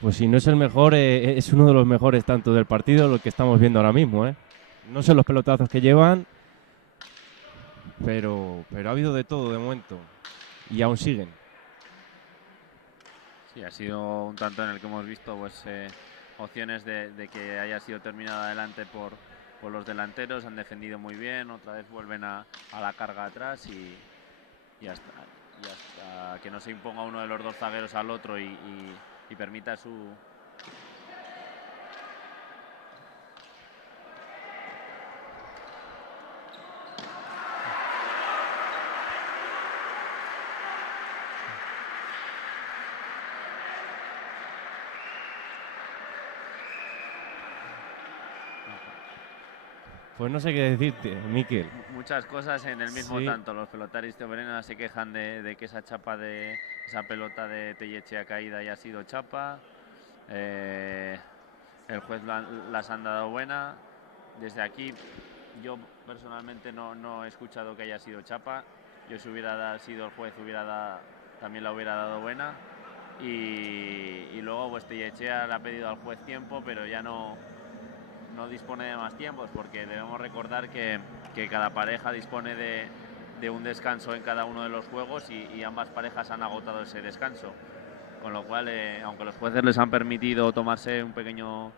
Pues si no es el mejor, es uno de los mejores tanto del partido, lo que estamos viendo ahora mismo. No sé los pelotazos que llevan, pero ha habido de todo de momento y aún siguen. Sí, ha sido un tanto en el que hemos visto pues opciones de que haya sido terminado adelante por los delanteros, han defendido muy bien, otra vez vuelven a la carga atrás y hasta que no se imponga uno de los dos zagueros al otro y permita su... Pues no sé qué decirte, Miquel. Muchas cosas en el mismo Sí. tanto. Los pelotaris de Oberena se quejan de que esa chapa de esa pelota de Tellechea caída haya sido chapa. El juez las han dado buena. Desde aquí yo personalmente no he escuchado que haya sido chapa. Yo si hubiera sido el juez también la hubiera dado buena. Y luego pues Tellechea le ha pedido al juez tiempo, pero ya no dispone de más tiempos, porque debemos recordar que cada pareja dispone de un descanso en cada uno de los juegos y ambas parejas han agotado ese descanso. Con lo cual, aunque los jueces les han permitido tomarse un pequeño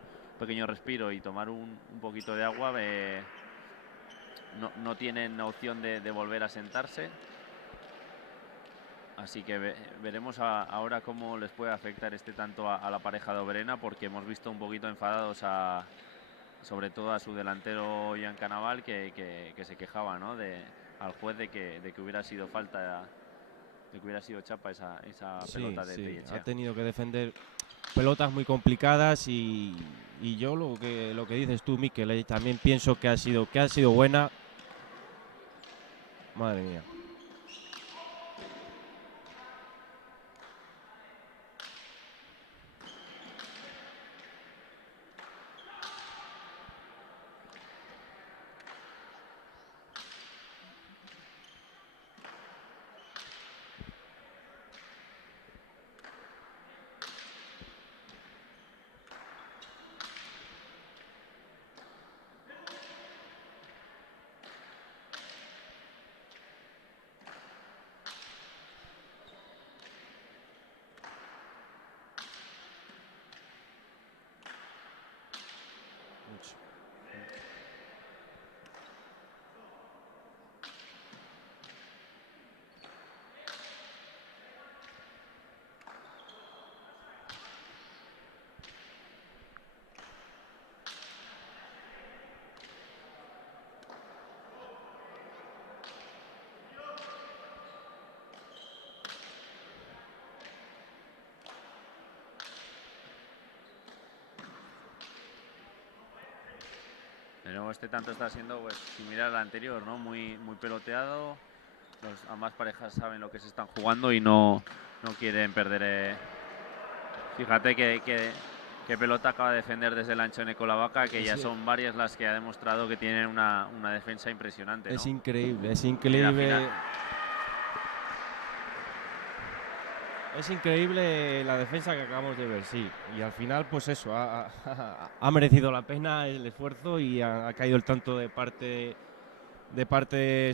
respiro y tomar un poquito de agua, no tienen opción de volver a sentarse. Así que veremos ahora cómo les puede afectar este tanto a la pareja de Oberena, porque hemos visto un poquito enfadados sobre todo a su delantero Ian Canaval, que se quejaba, ¿no?, al juez de que hubiera sido falta, de que hubiera sido chapa esa pelota de Tellechea. Ha tenido que defender pelotas muy complicadas y yo lo que dices tú, Mikel, también pienso que ha sido buena. Madre mía. Mucho. Pero este tanto está siendo, pues, similar al anterior, ¿no? Muy peloteado. Ambas parejas saben lo que se están jugando y no quieren perder. Fíjate qué pelota acaba de defender desde el ancho Neko Vaca, que ya son varias las que ha demostrado que tienen una defensa impresionante, ¿no? Es increíble, es increíble. Es increíble la defensa que acabamos de ver, sí. Y al final, pues eso, ha merecido la pena el esfuerzo y ha caído el tanto de parte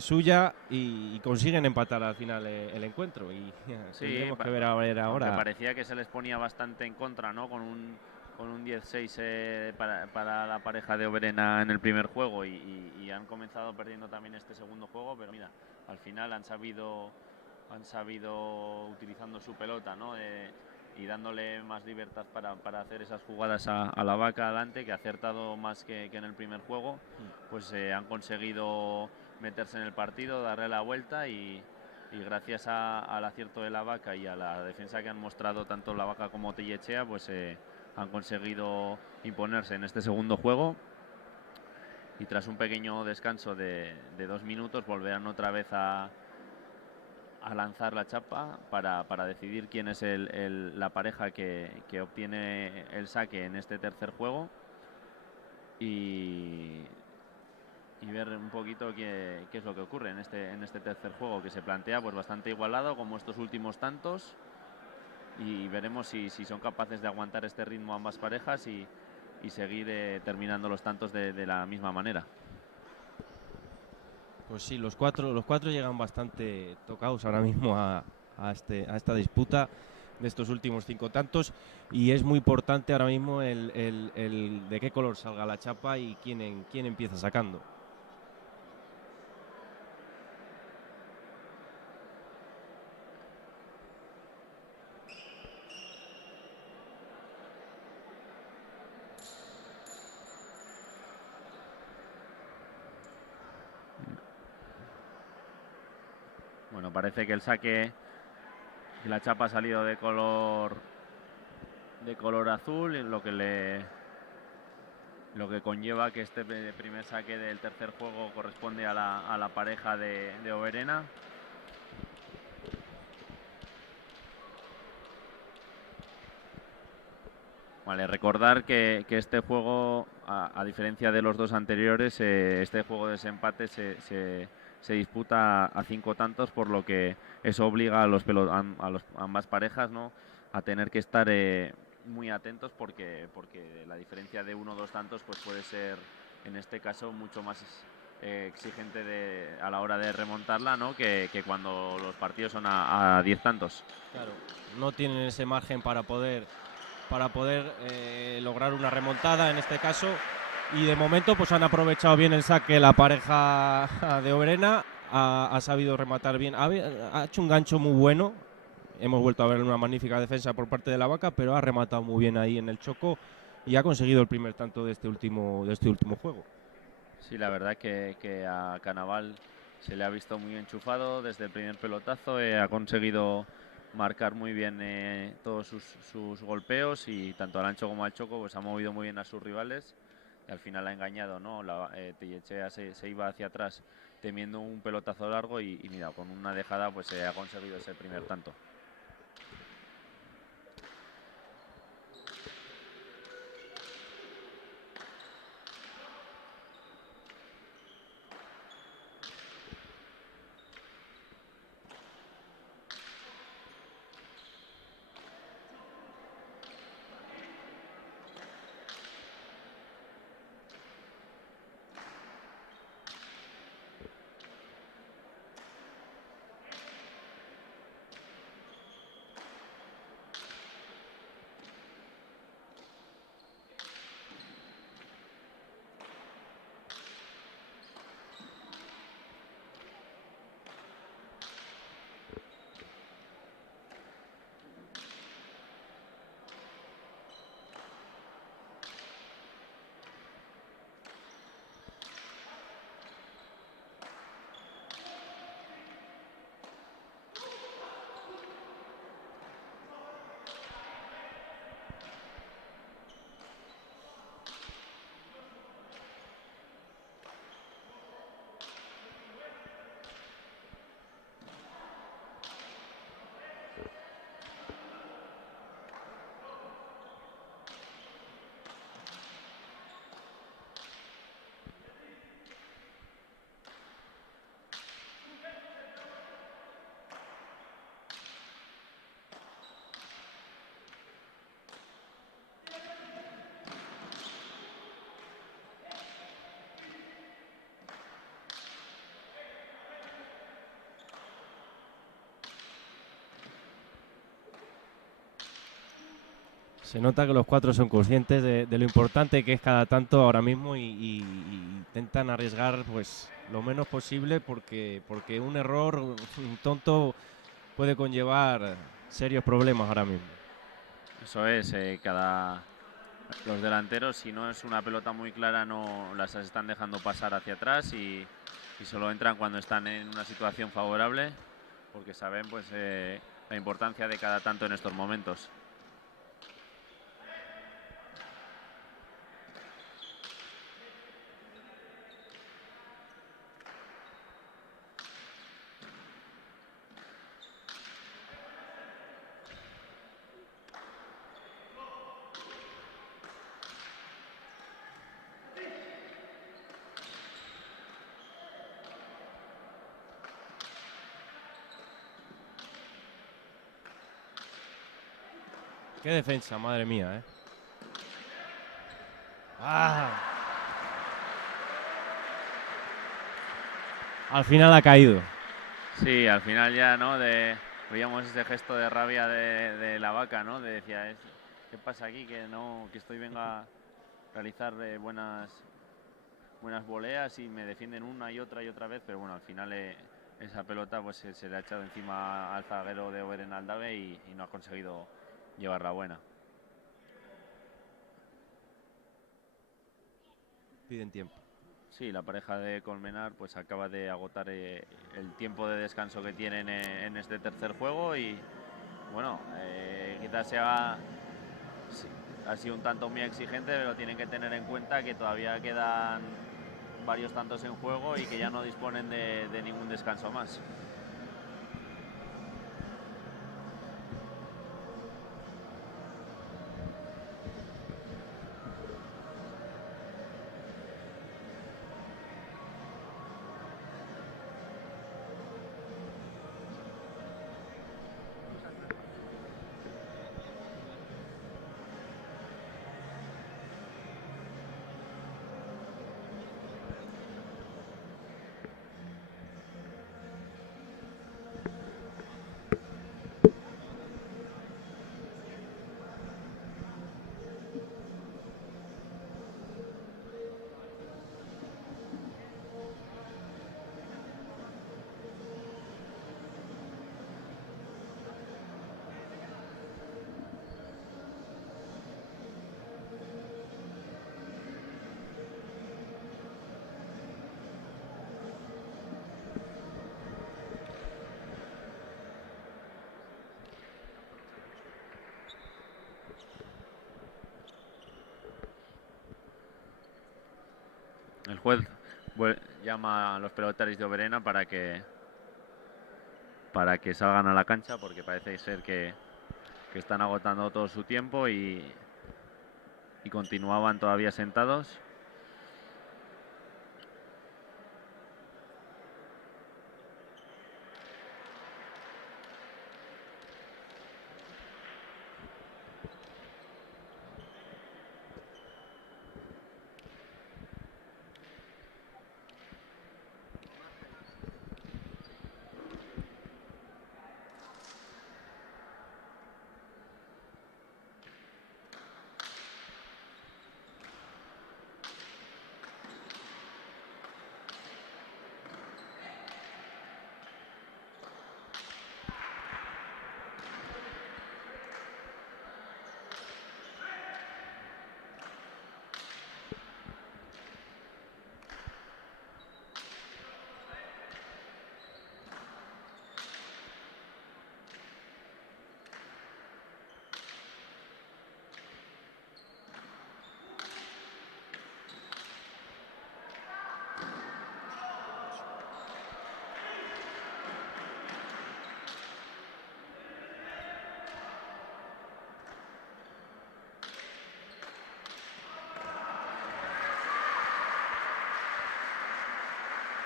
suya y consiguen empatar al final el encuentro. Y tendremos que ver ahora. Aunque parecía que se les ponía bastante en contra, ¿no? Con un 10-6 para la pareja de Oberena en el primer juego y han comenzado perdiendo también este segundo juego, pero mira, al final han sabido utilizando su pelota, ¿no? Y dándole más libertad para hacer esas jugadas a la Vaca adelante, que ha acertado más que en el primer juego, pues han conseguido meterse en el partido, darle la vuelta y gracias al acierto de la Vaca y a la defensa que han mostrado tanto la Vaca como Tellechea, pues han conseguido imponerse en este segundo juego. Y tras un pequeño descanso de 2 minutos volverán otra vez a lanzar la chapa para decidir quién es la pareja que obtiene el saque en este tercer juego y ver un poquito qué es lo que ocurre en este tercer juego, que se plantea pues bastante igualado como estos últimos tantos, y veremos si son capaces de aguantar este ritmo ambas parejas y seguir terminando los tantos de la misma manera. Pues sí, los cuatro llegan bastante tocados ahora mismo a esta disputa de estos últimos 5 tantos, y es muy importante ahora mismo el de qué color salga la chapa y quién empieza sacando. Bueno, parece que el saque, la chapa ha salido de color azul, lo que conlleva que este primer saque del tercer juego corresponde a la pareja de Oberena. Vale, recordar que este juego, a diferencia de los dos anteriores, este juego de desempate se disputa a 5 tantos, por lo que eso obliga a ambas parejas, ¿no?, a tener que estar muy atentos porque la diferencia de 1 o 2 tantos pues puede ser en este caso mucho más exigente a la hora de remontarla, ¿no? que cuando los partidos son a 10 tantos. Claro, no tienen ese margen para poder lograr una remontada en este caso, y de momento pues han aprovechado bien el saque la pareja de Oberena, ha sabido rematar bien, ha hecho un gancho muy bueno, hemos vuelto a ver una magnífica defensa por parte de la Vaca, pero ha rematado muy bien ahí en el Choco y ha conseguido el primer tanto de este último juego. Sí, la verdad que a Canaval se le ha visto muy enchufado desde el primer pelotazo, ha conseguido marcar muy bien todos sus golpeos, y tanto al ancho como al Choco pues ha movido muy bien a sus rivales, y al final ha engañado, ¿no? Tellechea se iba hacia atrás temiendo un pelotazo largo, y mira, con una dejada pues ha conseguido ese primer tanto. Se nota que los cuatro son conscientes de lo importante que es cada tanto ahora mismo, y intentan arriesgar pues lo menos posible, porque un error un tonto puede conllevar serios problemas ahora mismo. Eso es, los delanteros, si no es una pelota muy clara, no las están dejando pasar hacia atrás, y solo entran cuando están en una situación favorable, porque saben pues la importancia de cada tanto en estos momentos. Qué defensa, madre mía, ¿eh? ¡Ah! Al final ha caído. Sí, al final ya, ¿no? Veíamos ese gesto de rabia de la Vaca, ¿no? Decía, ¿qué pasa aquí? Que vengo a realizar buenas voleas y me defienden una y otra vez, pero bueno, al final esa pelota pues se le ha echado encima al zaguero de Oberena Aldave, y no ha conseguido llevarla buena. Piden tiempo. Sí, la pareja de Colmenar pues acaba de agotar el tiempo de descanso que tienen en este tercer juego, y bueno, quizás ha sido un tanto muy exigente, pero tienen que tener en cuenta que todavía quedan varios tantos en juego y que ya no disponen de ningún descanso más. el juez llama a los pelotaris de Oberena para que salgan a la cancha, porque parece ser que están agotando todo su tiempo y continuaban todavía sentados.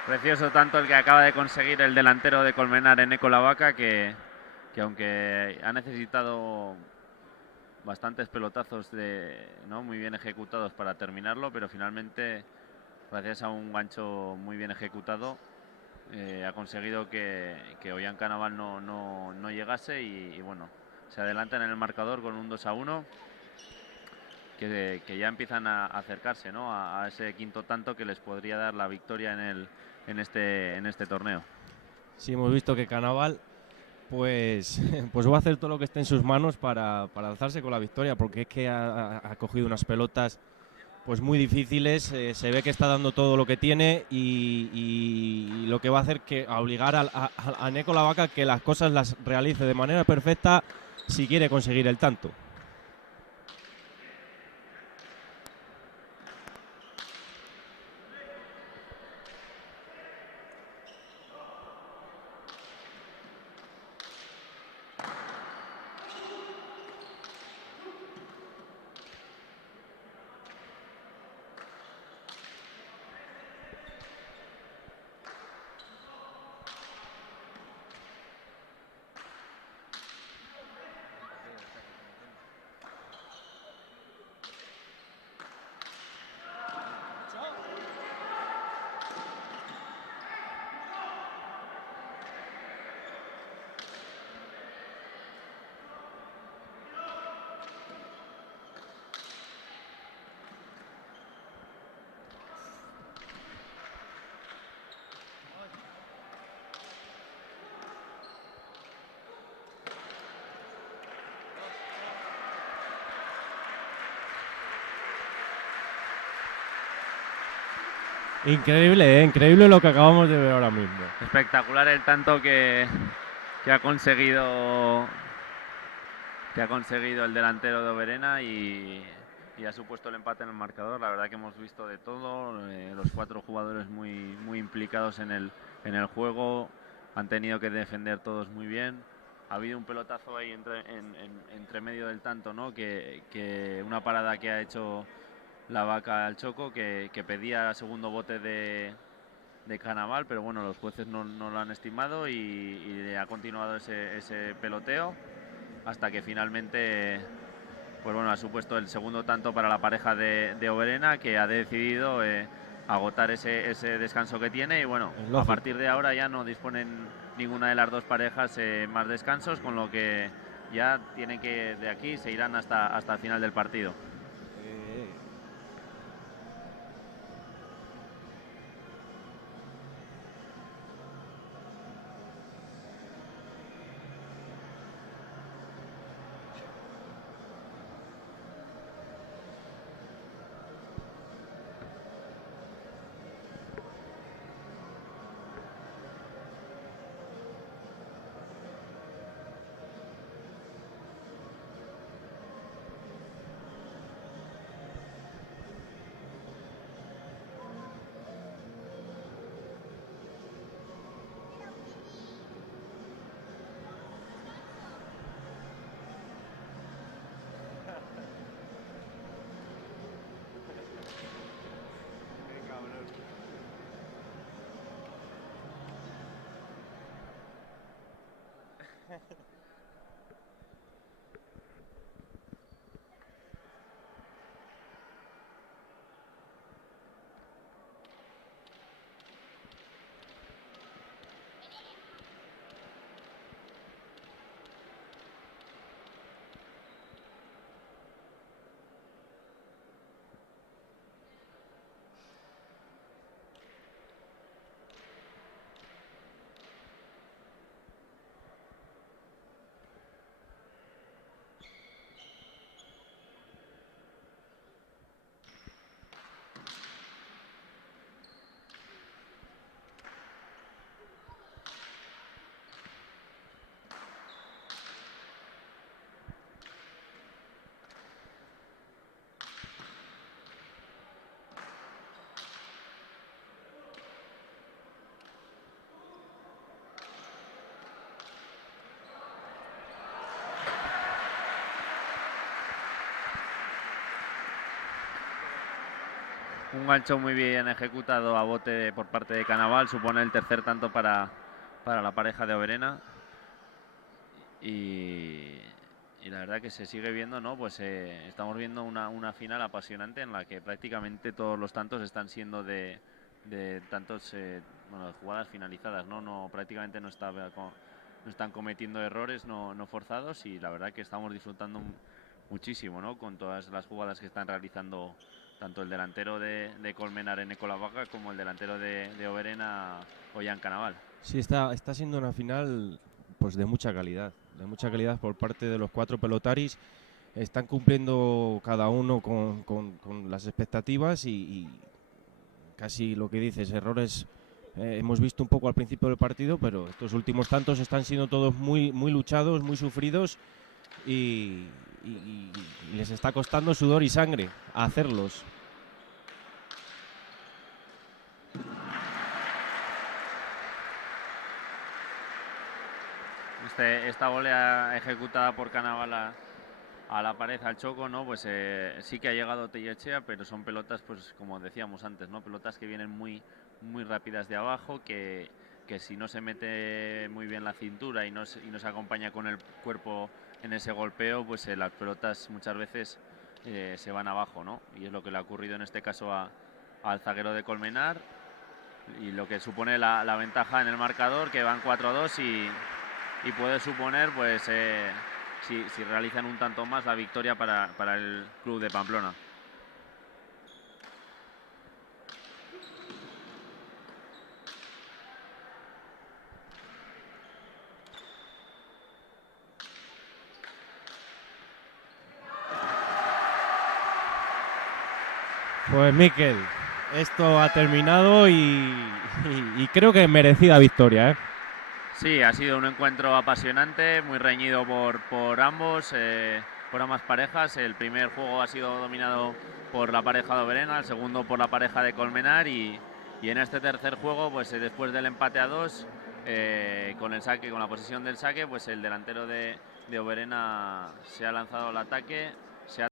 Precioso tanto el que acaba de conseguir el delantero de Colmenar, Eneko Lavaca, que aunque ha necesitado bastantes pelotazos muy bien ejecutados para terminarlo, pero finalmente, gracias a un gancho muy bien ejecutado, ha conseguido que Ollán Canaval no llegase y bueno, se adelantan en el marcador con un 2-1. Que ya empiezan a acercarse, ¿no?, a ese quinto tanto que les podría dar la victoria en este torneo. Sí, hemos visto que Canaval pues va a hacer todo lo que esté en sus manos para alzarse con la victoria, porque es que ha cogido unas pelotas pues muy difíciles, se ve que está dando todo lo que tiene y lo que va a hacer que obligar a Eneko Lavaca que las cosas las realice de manera perfecta si quiere conseguir el tanto. Increíble, increíble lo que acabamos de ver ahora mismo. Espectacular el tanto que ha conseguido el delantero de Oberena y ha supuesto el empate en el marcador. La verdad que hemos visto de todo, los 4 jugadores muy implicados en el juego, han tenido que defender todos muy bien. Ha habido un pelotazo ahí entre medio del tanto, ¿no?, que una parada que ha hecho Lavaca al Choco, que pedía segundo bote de Canaval, pero bueno, los jueces no lo han estimado y ha continuado ese peloteo hasta que finalmente, pues bueno, ha supuesto el segundo tanto para la pareja de Oberena, que ha decidido agotar ese descanso que tiene y bueno, a partir de ahora ya no disponen ninguna de las dos parejas más descansos, con lo que ya tienen que, de aquí se irán hasta el final del partido. Un gancho muy bien ejecutado a bote por parte de Canaval, supone el tercer tanto para la pareja de Oberena. Y la verdad que se sigue viendo, ¿no? Pues estamos viendo una final apasionante en la que prácticamente todos los tantos están siendo de tantos, bueno, de jugadas finalizadas, ¿no? Prácticamente no están cometiendo errores no forzados, y la verdad que estamos disfrutando muchísimo, ¿no? Con todas las jugadas que están realizando tanto el delantero de Colmenar, Eneco Lavaca, como el delantero de Oberena, Ollán Canaval. Sí, está siendo una final pues de mucha calidad por parte de los 4 pelotaris. Están cumpliendo cada uno con las expectativas y casi lo que dices, errores hemos visto un poco al principio del partido, pero estos últimos tantos están siendo todos muy luchados, muy sufridos y les está costando sudor y sangre a hacerlos. Esta volea ejecutada por Canaval a la pared, al choco, ¿no? Pues sí que ha llegado Tellechea, pero son pelotas, pues como decíamos antes, ¿no? Pelotas que vienen muy rápidas de abajo, que si no se mete muy bien la cintura y no se acompaña con el cuerpo en ese golpeo, pues las pelotas muchas veces se van abajo, ¿no? Y es lo que le ha ocurrido en este caso al zaguero de Colmenar, y lo que supone la ventaja en el marcador, que van 4-2 y puede suponer, pues, si realizan un tanto más, la victoria para el club de Pamplona. Pues Miquel, esto ha terminado y creo que merecida victoria, ¿eh? Sí, ha sido un encuentro apasionante, muy reñido por ambos, por ambas parejas. El primer juego ha sido dominado por la pareja de Oberena, el segundo por la pareja de Colmenar, y en este tercer juego, pues después del empate a 2, con el saque, con la posesión del saque, pues el delantero de Oberena se ha lanzado al ataque